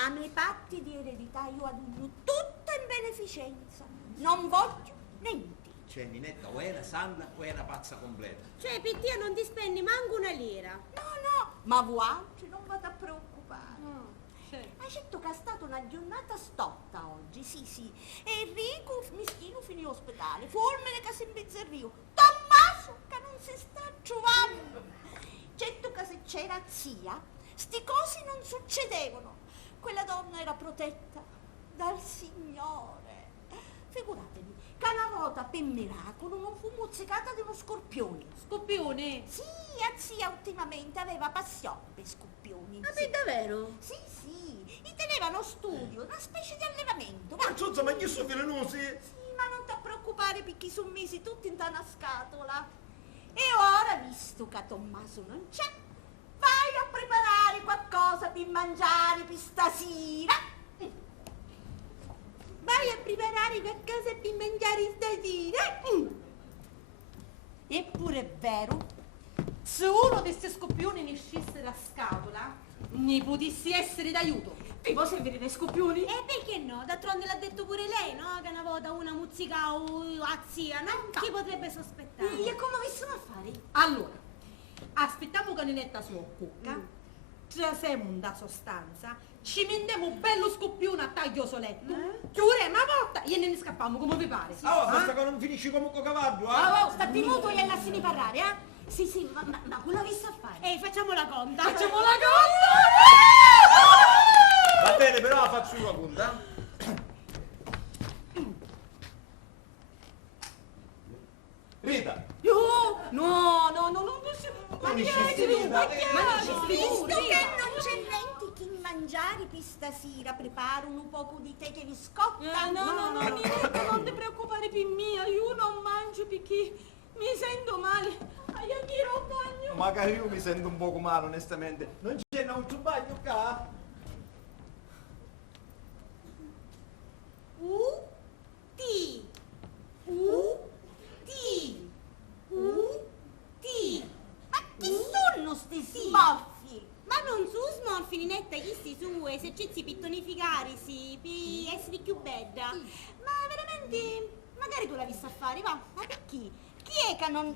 A miei patti di eredità io adugno tutto in beneficenza. Non voglio niente. Cioè, Ninetta, o era santa o era pazza completa. Cioè, per te non ti spendi manco una lira. No, ma vuoi? Non vado a preoccupare. Sì. Hai detto che è stata una giornata stotta oggi, sì. E Enrico, mischino, finì ospedale. Fulmine che si imbizzarriò. Tommaso che non si sta giovando. Certo che se c'era zia, sti cose non succedevano. Quella donna era protetta dal Signore. Figuratevi che una volta per miracolo non fu mozzicata di uno scorpione. Scorpione? Sì, a zia ultimamente aveva passione per scorpioni. Ma per davvero? Sì, gli tenevano studio, una specie di allevamento. Ma Giozza, ma chi sono velenosi? Sì, ma non ti preoccupare perché sono mesi tutti in una scatola. E ora, visto che Tommaso non c'è, vai a preparare qualcosa per mangiare per stasera. Vai a preparare qualcosa per mangiare stasera? Eppure è vero, se uno di questi scoppioni ne uscisse da scatola, ne potessi essere d'aiuto. Ti può servire dei scoppioni? E perché no? D'altronde l'ha detto pure lei, no? Che una volta una muzzica o a zia, no? Chi potrebbe sospettare? E come vi sono a fare? Allora, aspettiamo che Ninetta si occupa, trasemo da sostanza, ci mettiamo un bello scoppione a taglio soletto, chiudiamo una porta e ne scappiamo come vi pare. Basta che non finisci come un cavallo, Oh, sta muto e lasciami parlare, eh? Sì, ma quello vi sa fare? Ehi, facciamo la conta. Facciamo la conta! Va bene, però la faccio una punta. Rita! No, non possiamo. Ma mi scisti Rita? Visto che non c'è niente che mangiare per stasera, preparo un poco di tè che vi scotta. No, Ninetta, non ti preoccupare per me, io non mangio perché mi sento male. Io tiro un bagno. Magari io mi sento un poco male, onestamente. Non c'è un altro bagno qua? Ma chi sono sti smorfi? Ma non su smorfi, Ninetta, chi sti su esercizi per tonificare, per essere più bella. Ma veramente, magari tu l'hai vista a fare, va? Ma perché? Chi è che non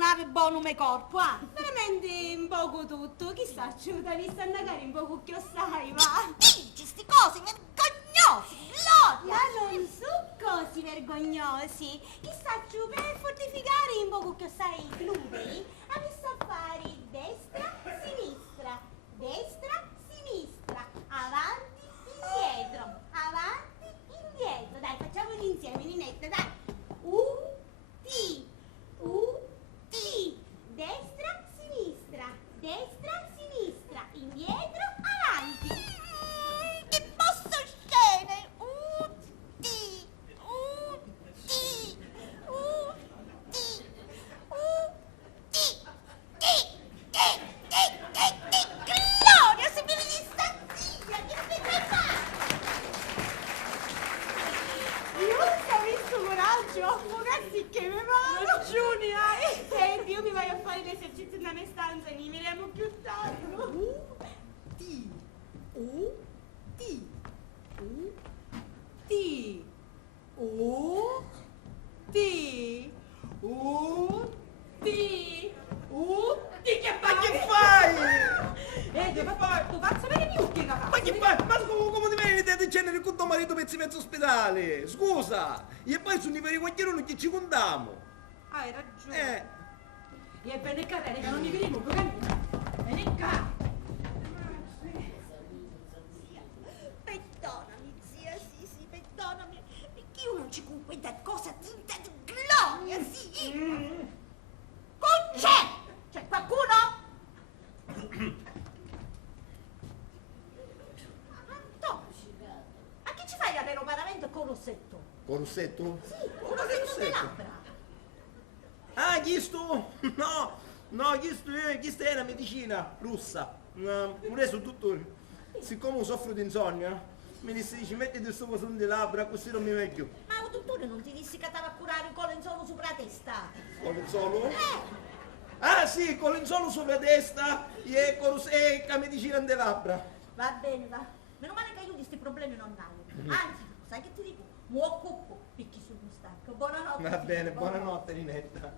ha buono me corpo, ah? Veramente un poco tutto, chissà, ci l'hai vista andare un po' che sai, va? Dici sti cose vergognosi, Gloria! Ma non su così vergognosi, chissà, per fortificare un po' che sai i glutei, ha visto a fare destra, sinistra, avanti, indietro, dai, facciamoli insieme, Ninetta, dai. T, destra, sinistra, indietro, avanti. Che posso scene! Gloria, se mi vedi stanzia, che mi fai fare? Io ho visto coraggio, ragazzi che mi va. Ragioni hai. Senti, io mi vai a fare l'esercizio nella mia stanza e mi vedremo più tardi. Che fai? Tu pazzo per i più Ma che fai? Ma come ti viene l'idea di genere con tuo marito pezzi mezzo ospedale? Scusa! E poi su per i quaglioni che ci contiamo. Hai ragione. Eh. E bene carrere che non ne vedremo, Vieni qua. Un russetto? Un rossetto di labbra. Ah, questo? No, no, questa è una medicina russa. Un reso dottore. Siccome soffro di insonnia, mi disse, dice, mettiti il suo sulle labbra, così non mi veglio. Ma il dottore non ti disse che stava a curare il colenzolo sopra la testa? Colenzolo? Ah sì, colenzolo sopra la testa e la medicina delle labbra. Va bene, va. Meno male che io di questi problemi non hai. Anzi, sai che ti dico? Mi occupo, perché sono stanco. Buonanotte. Va bene, figlio, buonanotte Ninetta.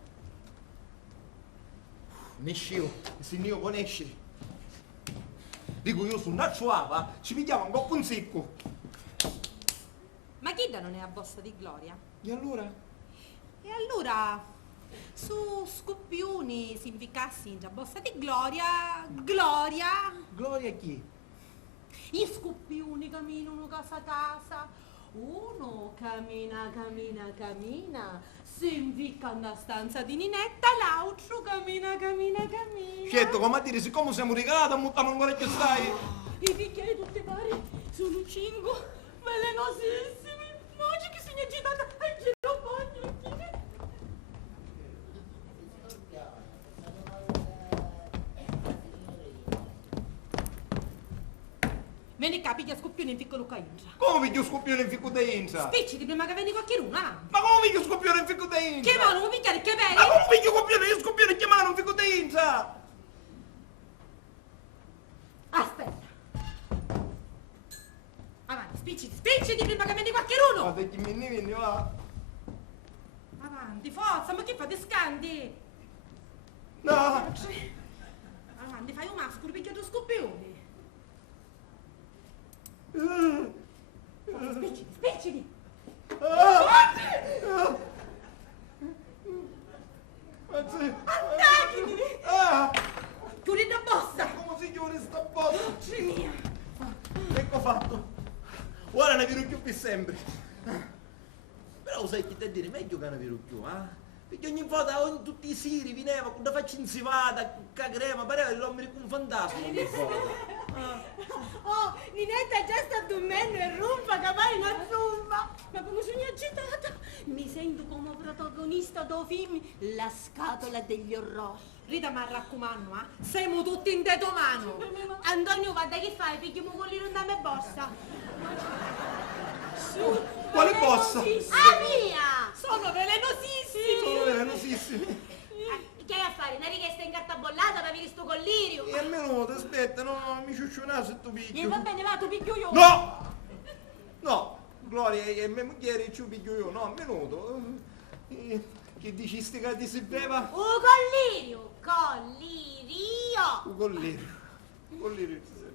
Nescio, se io conosci. Dico io su una ciuava, ci pigliamo un po' un secco. Ma chi da non è a bossa di gloria? E allora? E allora, su Scoppiuni si invicassi in già bossa di gloria, Gloria chi? i Scoppiuni camminano casa a casa, uno cammina, si invicca nella stanza di Ninetta, l'altro cammina. Certo, come a dire, siccome siamo regalati, a muttare ancora che stai. I picchieri tutti pari sono 5, velenosissimi, oggi che si è agitata al giro bagno. Vieni qua, piglia Scoppione in piccolo caingia. Come piglio scoppione in ficco di Inza? Spicci prima che vieni qualcuno, avanti. Ma come piglio scoppione in ficco di Inza? Che mano, vuoi picchiare che Ma vedi? come piglio scoppione in chiamano in ficco di Inza? Aspetta. Avanti, spicciti prima che vieni qualcuno. Guarda chi mi viene, va. Avanti, forza, ma che fate scandi? No. Avanti, fai un mascolo, picchia tu Scoppione. Spicciti. Attacchiti. Chiudi la bossa. Come si chiude sta bossa? Oggi mia. Ecco fatto. Ora ne virucchio più sempre. Però sai che te dire, meglio che ne virucchio, eh? Perché ogni volta, tutti i siri, veniva, quando faccio inzivata, cagrema, pareva di dormire con un fantasma ogni volta. Oh, Ninetta è già sta dormendo e rumpa che vai una zumba. Ma come sono agitata? Mi sento come protagonista del film La scatola degli orrori. Rita, ma raccomando, siamo tutti in dedo mano. Antonio, guarda che fai? Picchiamo con lì da me bossa. Quale bossa? Ah, mia! Sono velenosissimi. Sono velenosissimi. Che hai a fare? Una richiesta in carta bollata per avere sto collirio? E almeno, aspetta, no, mi ciuccionà se tu picchio. Va bene, va, tu picchio io. No! No, Gloria e mia moglie ci piglio io, no, a minuto. Che dici che ti serveva? Un collirio! Collirio! Un collirio. Un collirio ti serve.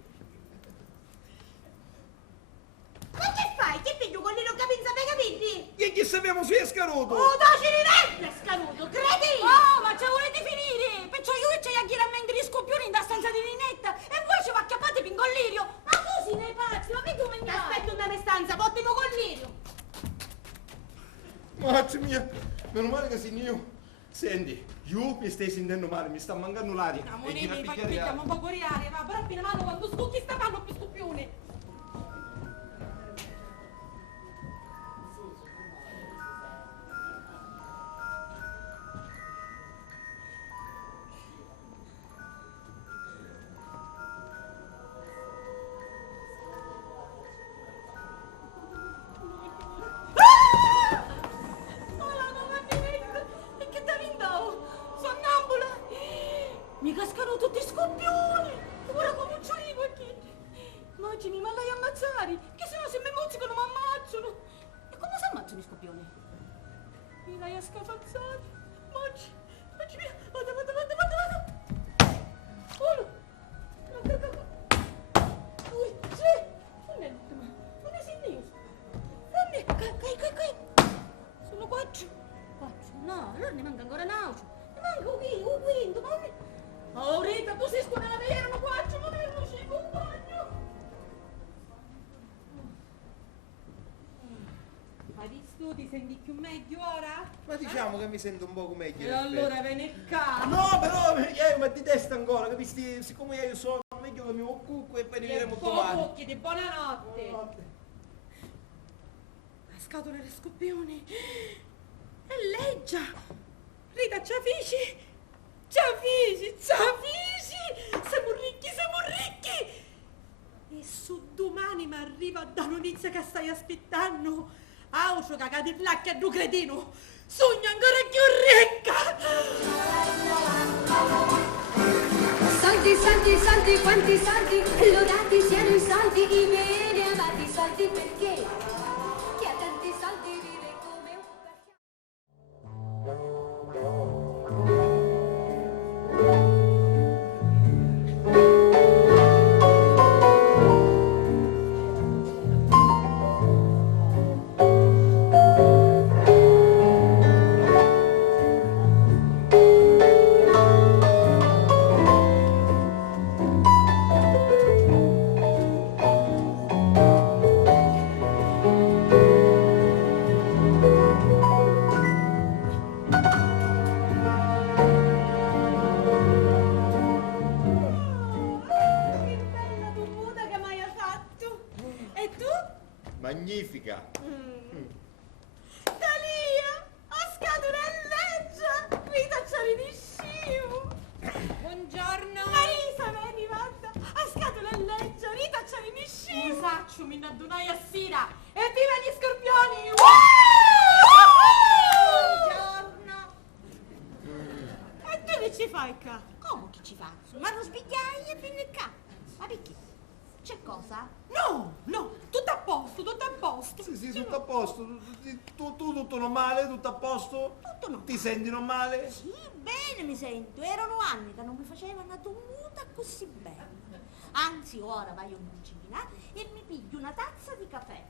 Ma che fai? Che piglio un collirio che pensa per capirli? E che sappiamo se è scaruto? Oh, da Cirinella, scanuto, cretino! Oh, ma ce volete finire? Perciò io che c'hai a chiaramente gli scoppioni in da stanza di Ninetta e voi ci va acchiappate per un collirio! Ma tu sei nei pazzi, ma mica un mangiare! Aspetta una mia stanza, portami un collirio! Mazza mia, meno male che sei io. Senti, io mi stai sentendo male, mi sta mancando l'aria. Amore, picchiamo un po' di aria, va, però appena mano quando stucchi sta fanno più scoppione. Mi cascano tutti i scoppioni! Ora come un ciurico qui! Immagini, ma lei ammazzare! Che se no se mi mozzicano mi ammazzano! E come si ammazzano i scoppioni? Mi lei a scafazzare! Maggi via! Vado! Uno! Due! Tre! Non è signore! Qui! Sono quattro! No, allora ne manca ancora un altro! Ne manca un quinto! Ma oh Rita, tu sei scuola vera, erano quattro, ma erano cinque, un bagno! Hai visto? Ti senti più meglio ora? Ma diciamo che mi sento un poco meglio. E allora vieni qua. No, però, ma di testa ancora, capisti? Siccome io sono meglio che mi occupo e poi rivedremo domani. Chiedi buonanotte. scatole le scoppioni. E lei già. Rita, ciafici. Siamo ricchi. E su domani mi arriva da notizia che stai aspettando. Aucio cagati là che tu cretino. Sogno ancora più ricca. Soldi, quanti soldi, lodati siano i soldi, i miei amati soldi, perché chi ha tanti soldi vive come un Magnifica! Talia, a scaturelleggia, Rita Ciavinisciu. Buongiorno. Marisa, vedi, guarda, a scaturelleggia, Rita Ciavinisciu. Usaccio, mi innadunai a sera. Evviva gli scorpioni! Buongiorno. E tu che ci fai qua? Come che ci faccio? Ma non sbigliai e vieni qua. Ma perché? C'è cosa? No, tutto a posto. Sì, tutto a posto. Tu tutto normale, tutto a posto? Tutto normale. Ti senti normale? Sì, bene mi sento. Erano anni che non mi facevano una muta così bene. Anzi, ora vai in cucina e mi piglio una tazza di caffè.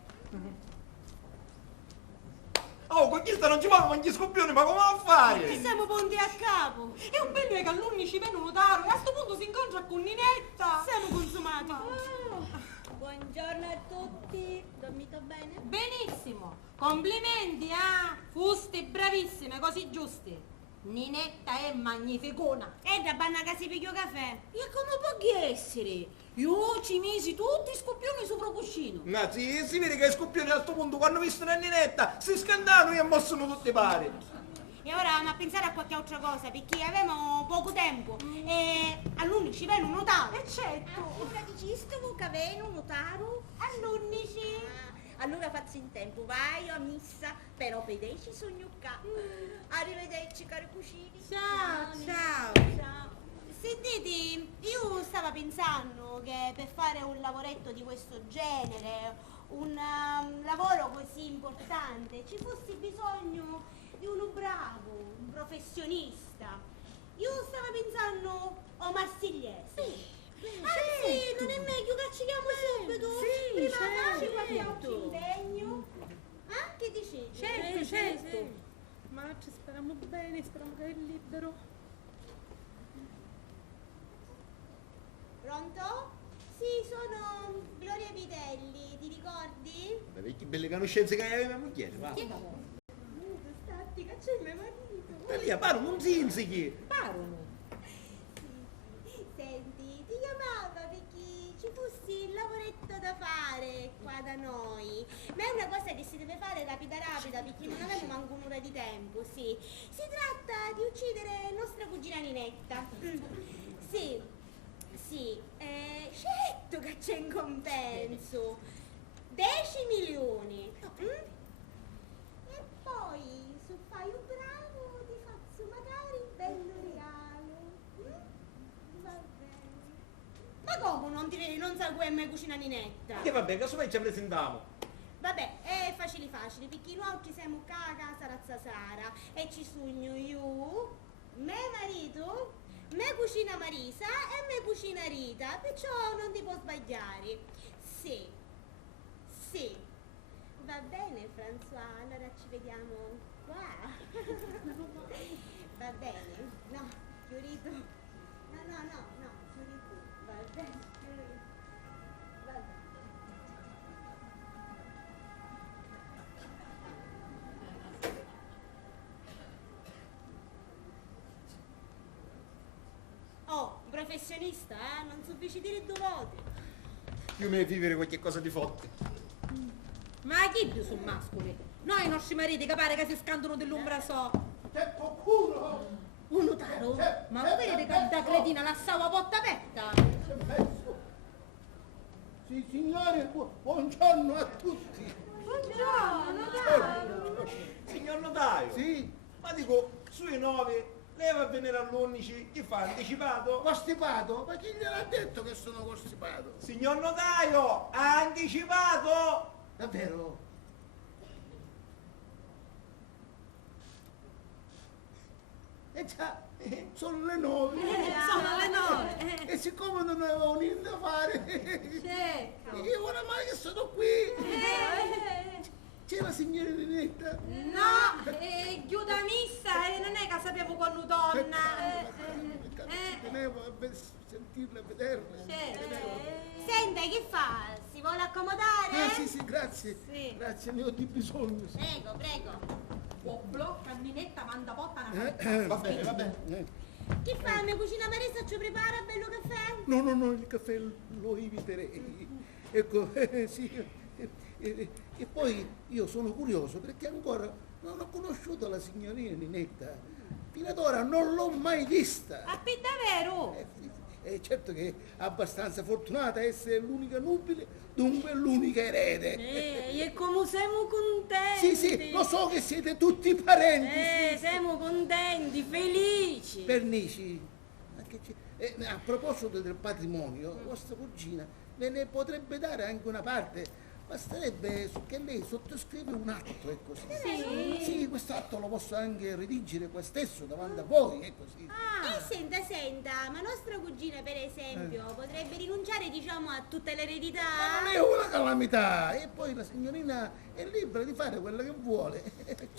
Oh, con chi sta non ci fanno con gli scoppioni, ma come va a fare? Siamo ponti a capo. E un bello è che all'unni ci viene un notaro e a sto punto si incontra con Ninetta. Siamo consumati. Buongiorno a tutti, dormito bene? Benissimo, complimenti, fuste bravissime, così giuste. Ninetta è magnificona. E da banna che si pigliò caffè. E come può essere? Io ci misi tutti i scoppioni sopra il cuscino. No, si vede che i scoppioni a questo punto, quando visto la Ninetta, si scandano e mossano tutti pari. E ora andiamo a pensare a qualche altra cosa, perché avevamo poco tempo. E all'11 viene un notaro. E certo. Ora dicisto che viene un notaro all'11. Allora faccio in tempo, vai a missa, però per 10 sogno qua. Arrivederci cari cugini. Ciao. Sentite, io stavo pensando che per fare un lavoretto di questo genere, un lavoro così importante, ci fosse bisogno di uno bravo, un professionista. Io stavo pensando a Marsigliese. Sì, non è meglio che ci chiamo subito? sì, Prima certo. facci qualche altro impegno. Che dici? Certo. Ma ci speriamo bene, speriamo che è libero. Pronto? Sì, sono Gloria Vitelli, ti ricordi? Vabbè, vecchi belle conoscenze che aveva mia moglie, va. Statti, che c'è mio marito. Lì, paro, non si insichi. Senti, ti chiamava perché ci fosse il lavoretto da fare qua da noi. Ma è una cosa che si deve fare rapida perché non avevamo manco un'ora di tempo, sì. Si tratta di uccidere nostra cugina Ninetta. Sì, certo che c'è in compenso. 10 milioni. E poi, se fai un bravo, ti faccio magari un bello regalo. Va bene. Ma come non sa come cucina Ninetta? E vabbè, casomai ci presentiamo. Vabbè, è facile, perché noi oggi siamo qua a casa Razzasara e ci sogno io, me marito, me cucina Marisa e me cucina Rita, perciò non ti può sbagliare. Sì. Va bene, François, allora ci vediamo qua. Va bene, no, Fiorito. No, Fiorito, va bene, Fiorito. Va bene. Oh, un professionista, non so dire due volte. Io mi devo vivere qualche cosa di forte. Ma chi più sono mascoli? Noi i nostri mariti che pare che si scandano dell'ombrasò. C'è qualcuno? Uno taro? Ma lo vedete che da cretina la stava porta aperta? Sì, signore, buongiorno a tutti. Buongiorno, notaio. Signor notaio, Sì, ma dico, sui 9, lei va a venire all'11, chi fa? Anticipato? costipato? Ma chi gliel'ha detto che sono costipato? Signor notaio, ha anticipato! Davvero? Già, sono le 9. Sono le 9. E siccome non avevo niente da fare, Certo. io oramai che sono qui. C'è la signora Ninetta? No, chiuda missa e non è che sapevo quando donna. Tenevo a sentirla, a vederla. Senta, che fa? Si vuole accomodare? Sì, grazie. Sì. Grazie, ne ho di bisogno. Sì. Prego, prego. O blocca Ninetta, manda botta una Va bene, va bene. Che fa? Mia cucina Marisa ci prepara bello caffè? No, il caffè lo eviterei. Ecco, sì. E poi io sono curioso perché ancora non ho conosciuto la signorina Ninetta. Fino ad ora non l'ho mai vista. A davvero? Certo che è abbastanza fortunata a essere l'unica nubile, dunque l'unica erede. E come siamo contenti. Sì, lo so che siete tutti parenti. Siamo contenti, felici. Pernici. Ma che a proposito del patrimonio, vostra cugina ve ne potrebbe dare anche una parte. Basterebbe che lei sottoscrive un atto e così. Sì, questo atto lo posso anche redigere qua stesso davanti a voi e così. Senta, ma nostra cugina per esempio potrebbe rinunciare diciamo a tutte le eredità? Ma non è una calamità. E poi la signorina è libera di fare quello che vuole.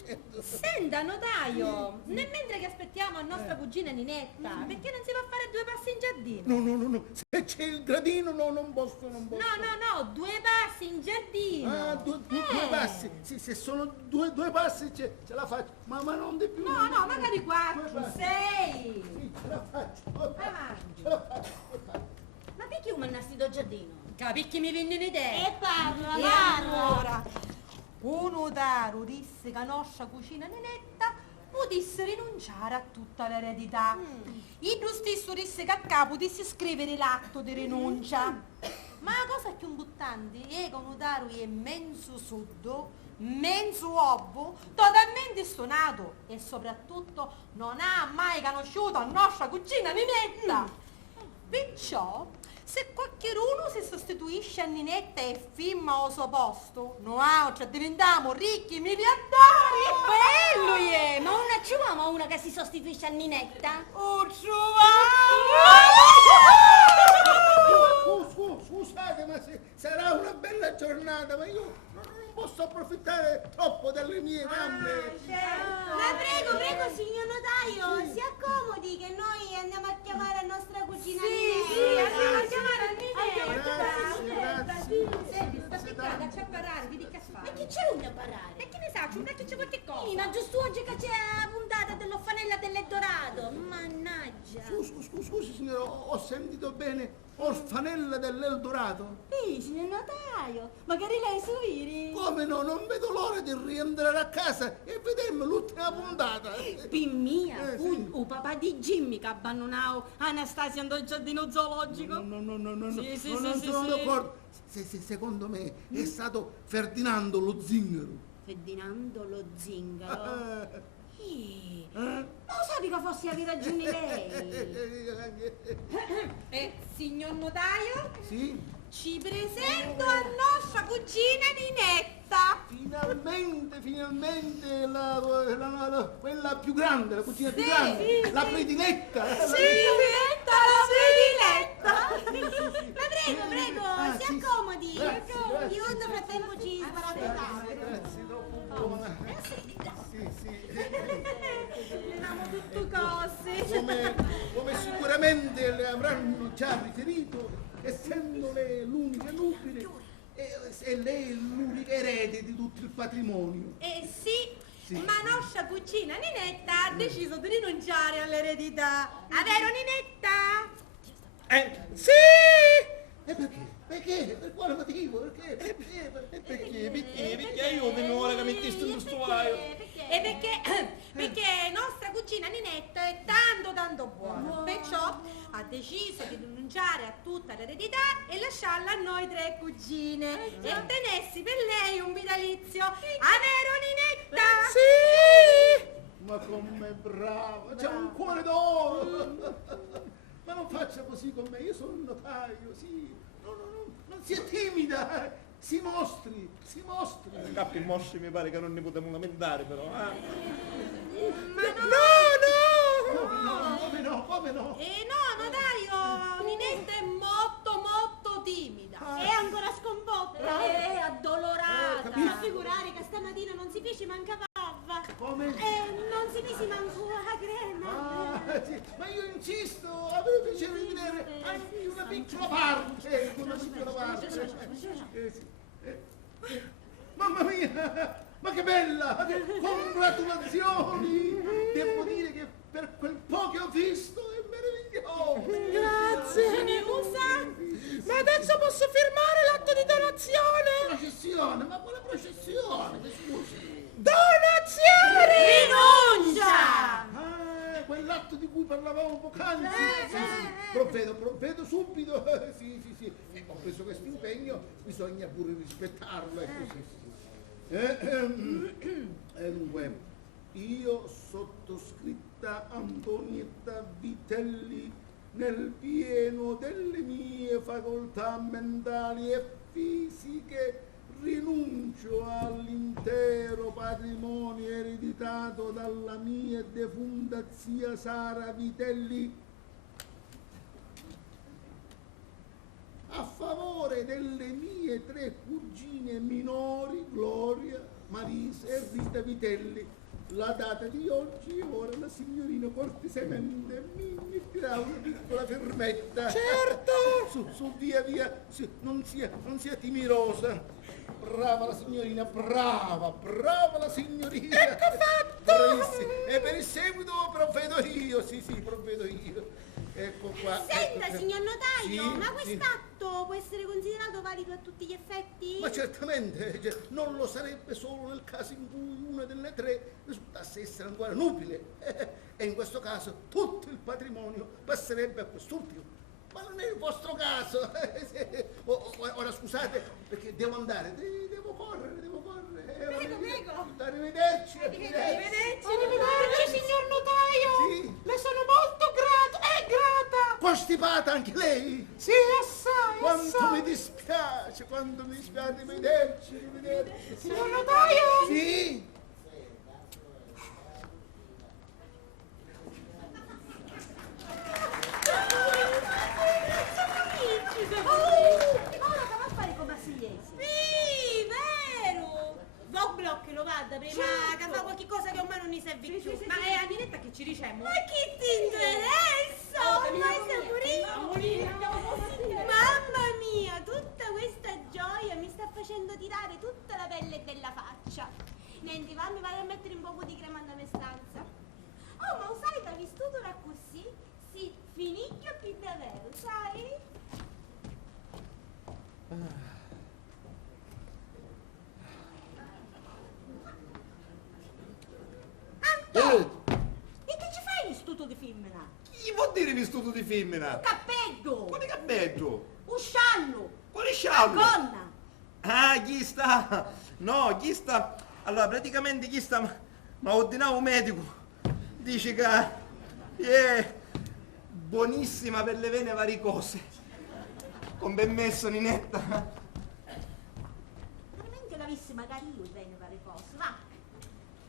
Certo. Senta, notaio, nel mentre che aspettiamo a nostra cugina Ninetta, perché non si va a fare 2 passi in giardino? No. Se c'è il gradino, no, non posso. No, 2 passi in giardino. Ah, due passi. Sì, se sono due passi ce la faccio. Ma non di più. No, magari 4, 6. Sì, ce la faccio. Avanti. Ce la faccio. Ma perché un mannastito giardino? Capì mi viene un'idea? E parla, E parla. allora, un notaio disse che la nostra cucina Ninetta potesse rinunciare a tutta l'eredità. Il stesso disse che a capo disse scrivere l'atto di rinuncia. Ma la cosa più imbuttante è che un notaio è mezzo sordo, mezzo obbo, totalmente stonato e soprattutto non ha mai conosciuto la nostra cugina Ninetta. Perciò, se qualcuno si sostituisce a Ninetta e firma al suo posto, noi ci diventiamo ricchi miliardari. Bello è! Ma una ciuama una che si sostituisce a Ninetta? Scusate, ma sarà una bella giornata, ma io non posso approfittare troppo delle mie gambe. Ma prego, signor notaio, si accomodi che noi andiamo a chiamare la nostra cugina Ninetta. Andiamo a chiamare a Grazie. Senti, sta picchiata, c'è a parare, vedi che fa. E chi c'è un a parare? E che ne sa, c'è che c'è qualche cosa. Sì, ma giusto oggi che c'è la puntata dell'Offanella dell'Eldorado. Mannaggia. Scusi signora, ho sentito bene. Orfanella dell'Eldorado? Signor notaio, magari lei suviri. Come no, non vedo l'ora di rientrare a casa e vedermi l'ultima puntata. Mia, fu Sì. il papà di Jimmy che abbandonò Anastasia nel giardino zoologico. No, Sì, non sono d'accordo. Secondo me è stato Ferdinando lo zingaro. Ferdinando lo zingaro. Non sapevi che fossi avere ragione lei. Signor notaio, Sì, ci presento a nostra cugina Ninetta. finalmente quella più grande, la cucina più grande, la prediletta. Ninetta, la prediletta. Ma prego, si sì, accomodi. grazie. Io nel frattempo ci sparafettate. Grazie, troppo buona. Sì. Eravamo tutto cose. Come sicuramente le avranno già riferito, essendo lei l'unica nubile e lei l'unica erede di tutto il patrimonio. Sì, ma nostra cugina Ninetta ha deciso di rinunciare all'eredità. A vero Ninetta? Sì! E perché? Perché? Per quale motivo? Perché? Perché aiutami ora che mi mettiste in questo guaio. Perché nostra cugina Ninetta è tanto buona, perciò ha deciso di rinunciare a tutta l'eredità e lasciarla a noi 3 cugine e ottenersi per lei un vitalizio. A vero Ninetta? Sì! Ma com'è brava, c'è un cuore d'oro! Ma non faccia così con me, io sono un notaio, sì. Non sia timida, si mostri. Cappi mosci mi pare che non ne potremmo lamentare però. Ma Come no? no, notaio, Ninetta è molto timida. È ancora sconvolta. È addolorata. Non figurare che stamattina non si fece manca fava. Come? Non si fece manco la crema. Sì, ma io insisto, avevo piacere di vedere anche una piccola parte. Mamma mia, ma che bella! Congratulazioni! Devo dire che per quel po' che ho visto è meraviglioso! Grazie. Ne usa? Ma adesso posso firmare l'atto di donazione? Processione? Ma quale processione? Scusi! Donazione! Rinuncia! Ah, quell'atto di cui parlavamo poc'anzi. Sì. Provvedo subito. Sì. Ho preso questo impegno, bisogna pure rispettarlo. Dunque, io sottoscritta Antonietta Vitelli, nel pieno delle mie facoltà mentali e fisiche, rinuncio all'intero patrimonio ereditato dalla mia defunta zia Sara Vitelli a favore delle mie 3 cugine minori, Gloria, Marisa e Rita Vitelli. La data di oggi, ora la signorina cortesemente mi metterà una piccola firmetta. Certo! Su, via, non sia timirosa. Brava la signorina, brava la signorina. Ecco fatto! Bravissima. E per il seguito provvedo io, sì, provvedo io. Ecco qua. Senta, ecco. signor notaio, Sì, ma sì. quest'atto può essere considerato valido a tutti gli effetti? Ma certamente, non lo sarebbe solo nel caso in cui una delle 3 risultasse essere ancora nubile. E in questo caso tutto il patrimonio passerebbe a quest'ultimo. Ma non è il vostro caso. Ora scusate, perché devo andare, devo correre. Prego. Arrivederci. Arrivederci, signor notaio! Sì. Le sono molto grata! Costipata anche lei? Sì, assai, Quanto mi dispiace, arrivederci. Signor notaio! Sì. Ora che va a fare come Sigliese? Sì, vero! Voblock lo vada prima che fa qualche cosa che ormai non mi serve più. Ma è a Ninetta che ci diciamo? Ma chi ti interessa? Ormai saporito! Mamma mia, tutta questa gioia mi sta facendo tirare tutta la pelle della faccia. Niente, mi vado a mettere un po' di crema nella mia stanza. Oh, ma sai, da vistuto da così? Si finicchia più davvero, sai? Antonio! E che ci fai in studio di femmina? Chi vuol dire l'istituto di femmina? Cappello! Quale cappello? Un sciallo! Quale sciallo? Gonna! Ah, chi sta? No, chi sta? Allora, praticamente chi sta? Ma ordinavo un medico. Dice che è buonissima per le vene varicose. Con ben messo, Ninetta. Veramente l'avessi magari io bene varie cose, va!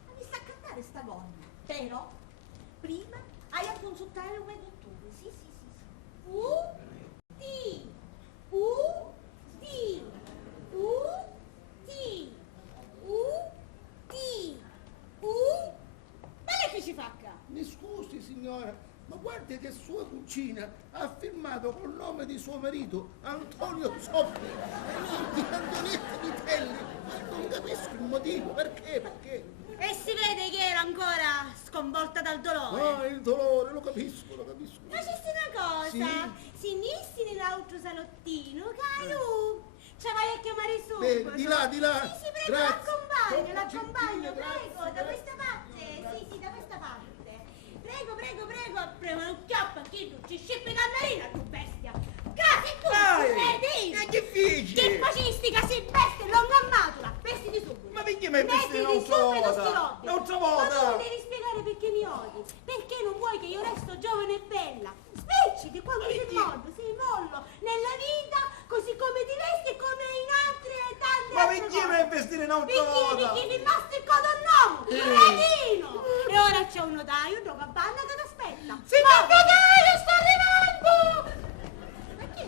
Ma mi sta a cantare sta gonna. Però, prima hai a consultare un dottore, sì. Bene che ci facca? Mi scusi signora, ma guardi che sua cugina ha firmato col nome di suo marito, Antonio Zoppi, e non di Antonietta Vitelli. Non capisco il motivo, perché? E si vede che era ancora sconvolta dal dolore. Ah, il dolore, lo capisco. Facessi una cosa, Sì. si inizi nell'altro salottino, caro. Ci vai a chiamare su. Di là, di là. Sì, prego, Grazie. l'accompagno, Grazie, prego, da questa parte. Sì, da questa parte. Prego, non chiappa, chi tu ci scippi cannarina, tu bestia. Casi tu, credi? Che difficile! Che facistica, si veste, longammatura, vestiti subito. Ma perché mi hai vestito un'altra subito sti volta? rotti. Un'altra Ma volta? tu devi spiegare perché mi odi. Perché non vuoi che io resto giovane e bella. Spicciti quando sei mollo nella vita, così come ti vesti e come in altre e tante Ma altre perché mi cose. hai vestito un'altra volta? Perché mi masticco un uomo, cretino! E ora c'è un notaio, un drogabanna che ti aspetta. Signor notaio, sto arrivando! Ma che?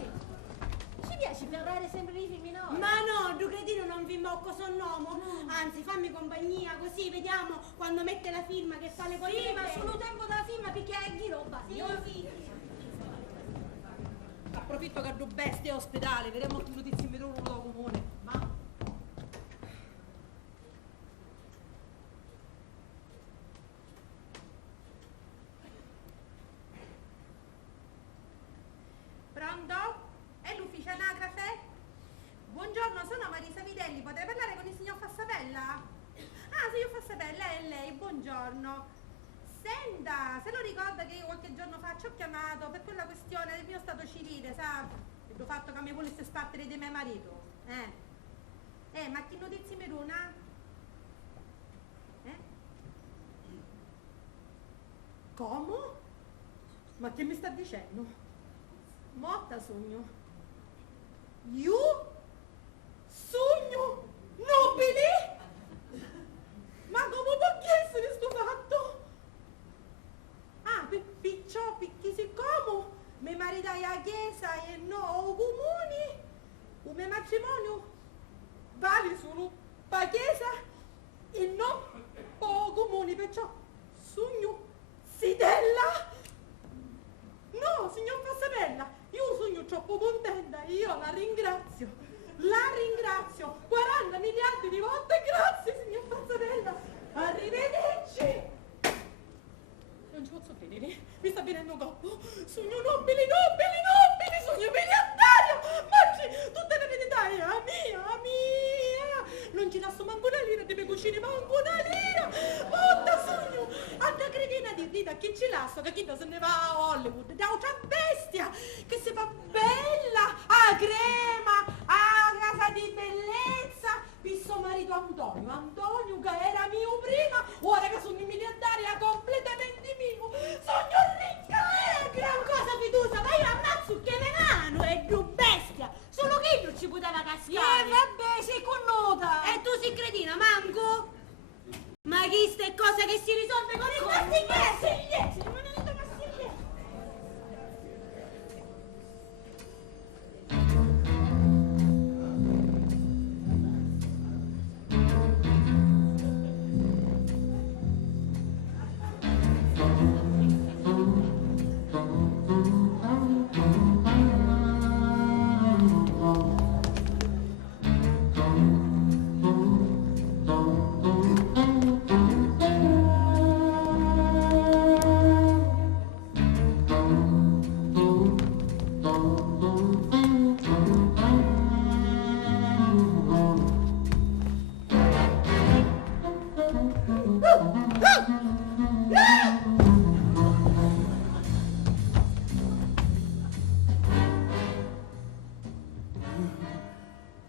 Ci piace parlare sempre di film minori? Ma no, tu cretino non vi mocco, son uomo. Anzi, fammi compagnia, così vediamo quando mette la firma che fa le cose. Sì, ma solo tempo della firma perché è roba. Sì. Approfitto che do bestie ospedale, vedremo che notizie mi danno da comune. Ma pronto? È l'ufficio anagrafe? Buongiorno, sono Marisa Vitelli, potrei parlare con il signor Fassapella? Ah, signor Fassapella, è lei, buongiorno. Senta, se lo ricorda che io qualche giorno fa ci ho chiamato per quella questione del mio stato civile, sa? Il fatto che mi volesse spartere di mio marito. Ma che notizie mi dona? Come? Ma che mi sta dicendo? Morta sogno. Io? Sogno? Nobile? Ma come può essere sto fatto? Ah, picciò, perché siccome mi maritai a chiesa e no o comuni, o mio matrimonio vale solo per chiesa e no o comuni, perciò sogno Sidella. No, signor Fassapella, io sono troppo contenta, io la ringrazio, 40 miliardi di volte, grazie signor Fassapella, arrivederci. Non ci posso credere, mi sta venendo coppo, sogno nobili, sogno miliardario, mangi tutte le verità, è a mia, non ci lascio manco una lira, deve cucire manco una lira, morta sogno, altra cretina di dita, chi ci lascio, che chi se ne va a Hollywood, da altra bestia, che si fa bella, a crema, a casa di bellezza, per suo marito Antonio che era mio prima, ora che sono miliardaria completamente mio, sogno ricca, gran cosa fiducia, ma io ammazzo che me mano, è più bestia, solo che non ci poteva cascare. Vabbè, sei connuta. E tu sei cretina, manco? Ma chi ste cose che si risolve con il castigliese? Ma non è da castigliese.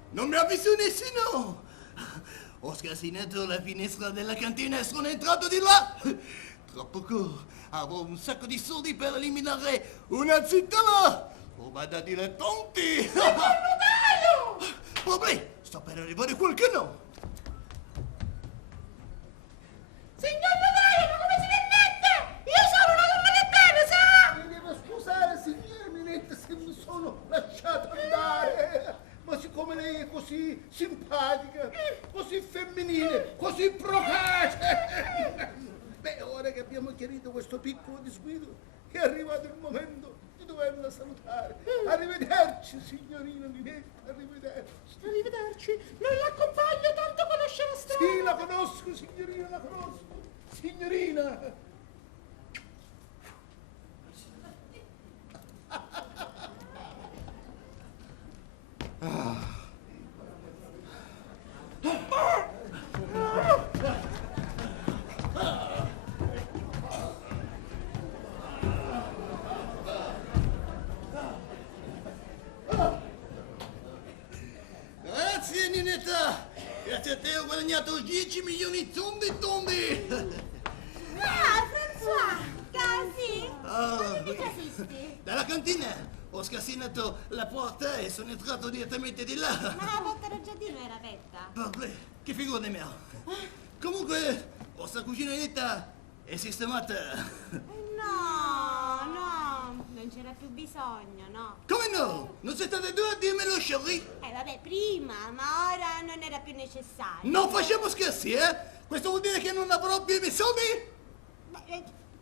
Non mi ha visto nessuno! Ho scasinato la finestra della cantina e sono entrato di là! Tra poco avrò un sacco di soldi per eliminare una zittella! Oh, ma da dilettanti! Signor notaio! Vabbè, sta per arrivare qualcuno! Signor notaio, ma come si permette? Io sono una donna di bene, sa? Mi devo scusare, signor Eminente, se mi sono lasciato andare! Ma siccome lei è così simpatica, così femminile, così procace! Beh, ora che abbiamo chiarito questo piccolo disguido, è arrivato il momento di doverla salutare. Arrivederci, signorina Ninetta, arrivederci. Arrivederci. Non l'accompagno, tanto conosce la strada. Sì, la conosco, signorina, la conosco. Signorina! Grazie a te ho guadagnato 10 milioni di tondi. Ah, François, casi? Ah, Che casisti? dalla cantina ho scassinato la porta e sono entrato direttamente di là. Ma la porta del giardino era aperta. Vabbè, che figura di me. Comunque, vostra cucina netta è sistemata. No, non c'era più bisogno, no. Come no? Non siete due a dirmelo, Sherry? Vabbè, prima, ma ora non era più necessario. Non facciamo scherzi, eh? Questo vuol dire che non avrò più i miei soldi?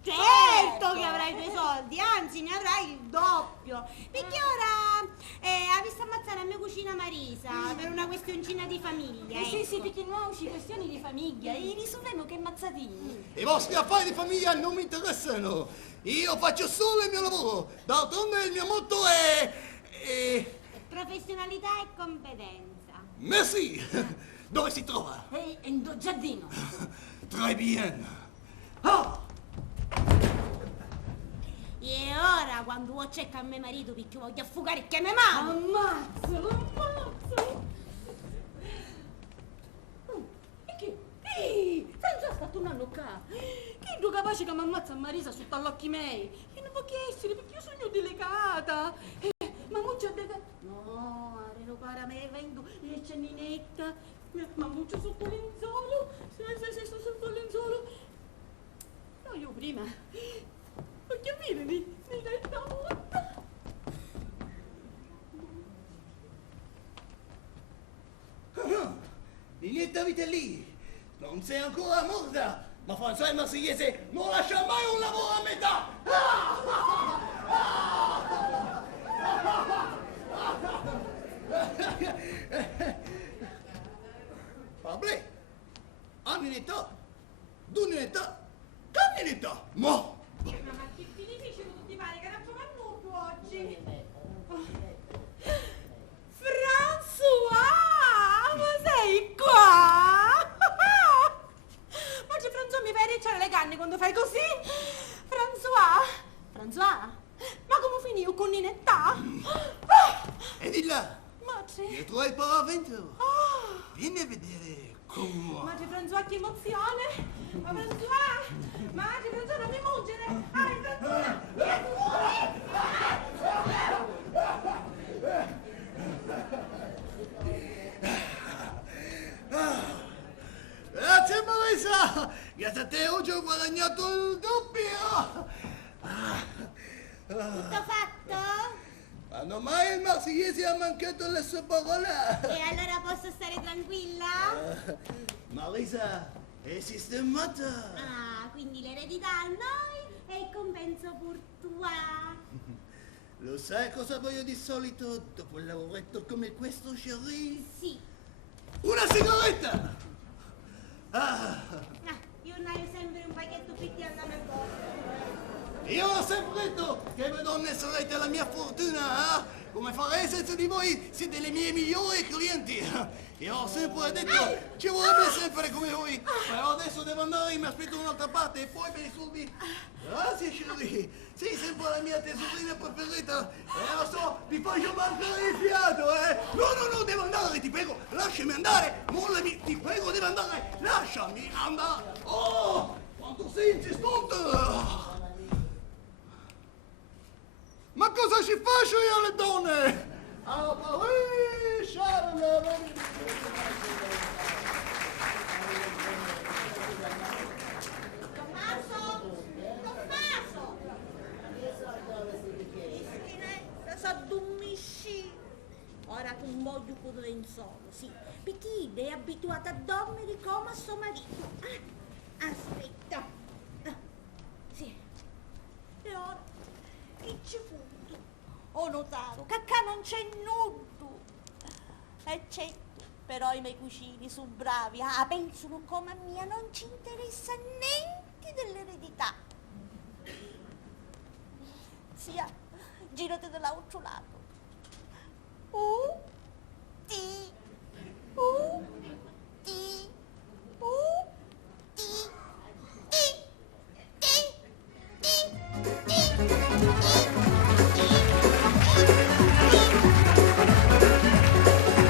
Certo che avrai i tuoi soldi, anzi ne avrai il doppio. Perché ora ha visto ammazzare a mia cucina Marisa per una questioncina di famiglia. Sì, perché noi ci questioni di famiglia e risolvemo che mazzatini. I vostri affari di famiglia non mi interessano. Io faccio solo il mio lavoro. D'altronde il mio motto è... Professionalità e competenza. Merci! Dove si trova? In giardino. Très bien. Ah! E ora quando vuoi cerca a mio marito perché voglio affogare che me mano. Ammazzalo. E che? Senza sta tornando qua. Che tu capace che mi ammazza a Marisa sotto all'occhi miei? E non può essere perché io sono delicata. Ma muccia detto... No, areno para me vendo le cenninetta. Ma muccia sotto l'enzolo. Se sto sotto l'enzolo. No, io prima. Voglio dire, mi dai tutta. Niente vita lì. Non sei ancora morta. Ma François il Marsigliese non lascia mai un lavoro a metà. Vabbè. Anninetà. Dunninetà. Camminetà. Mo. Ma che difficile tutti pare che non fa molto oggi. François, ma sei qua? Ma c'è François, mi fai ricciare le canne quando fai così? François, ma come finì con Ninetta? E di là. Mace. Dietro al paravento. Vieni a vedere come. Mace François, che emozione! Ma François, non mi mungere! François, vieni fuori! Grazie Marisa! Grazie a te oggi ho guadagnato il doppio! Tutto fatto? Quando mai il Marsigliese ha mancato le sue parole? E allora posso stare tranquilla? Marisa è sistemata! Ah, quindi l'eredità a noi e il compenso per tua. Lo sai cosa voglio di solito dopo un lavoretto come questo, chérie? Sì. Una sigaretta! Io ne ho sempre un pacchetto pitti alla mia borsa. Io ho sempre detto che voi donne sarete la mia fortuna, eh? Come farei senza di voi? Siete le mie migliori clienti. Io ho sempre detto, ci vorrebbe sempre come voi. Però adesso devo andare, mi aspetto un'altra parte e poi per i soldi. Grazie, chérie. Sei sempre la mia tesorina preferita. Lo so, ti faccio mancare il fiato, eh? No, devo andare, ti prego, lasciami andare. Mollami, ti prego, devo andare. Lasciami andare. Oh, quanto sei insistente. Ma cosa ci faccio io alle donne? A Parigi, Tommaso! S'addormisci. Ora tu un voglio con l'enzolo, sì. Perché è abituata a dormire come a suo marito. Aspetta. Sì. E ora? Che ci fu? Ho notato che qua non c'è nudo. E c'è. Però i miei cugini sono bravi, pensano come a mia, non ci interessa niente dell'eredità. Zia, girati dall'altro lato. Ti.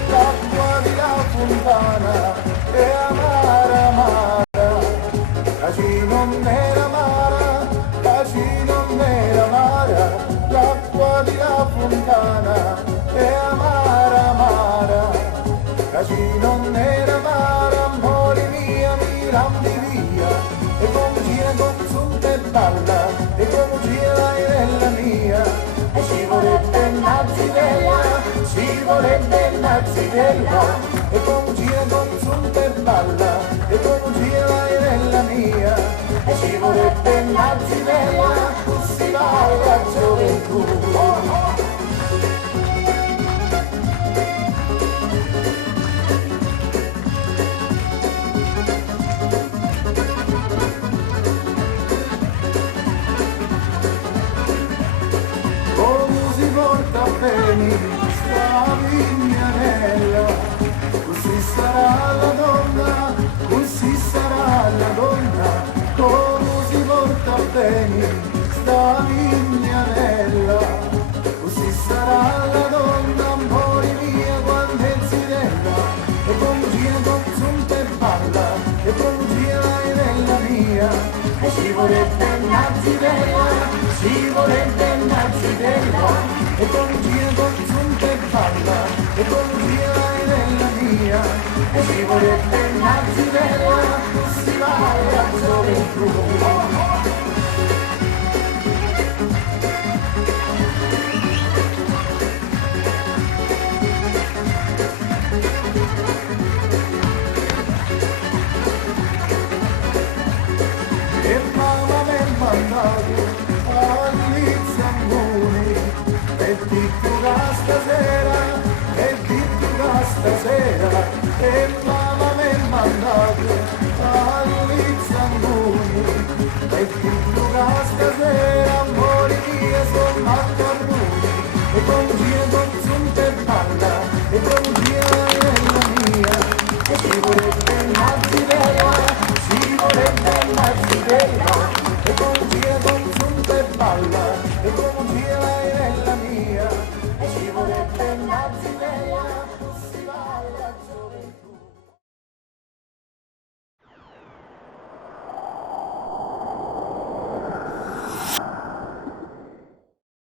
L'acqua di la fontana bella, ci vorrebbe una zitella, e come gira con zumba e balla, e come gira la irella mia, e ci vorrebbe una zitella, si va alla gioventù. Sta vignanella, così sarà la donna, così sarà la donna, come si porta bene, sta vignanella, così sarà la donna, amore mia, quando è zitella, e come gira con zumba e balla, e come gira la irella mia, e ci vorrebbe una zitella, ci vorrebbe una zitella, e come gira con zumba e balla, e come gira la irella mia, e ci vorrebbe una zitella, si va alla gioventù. E mamma mi ha mandato agli zamboni, e ti tu stasera, e ti tu stasera, e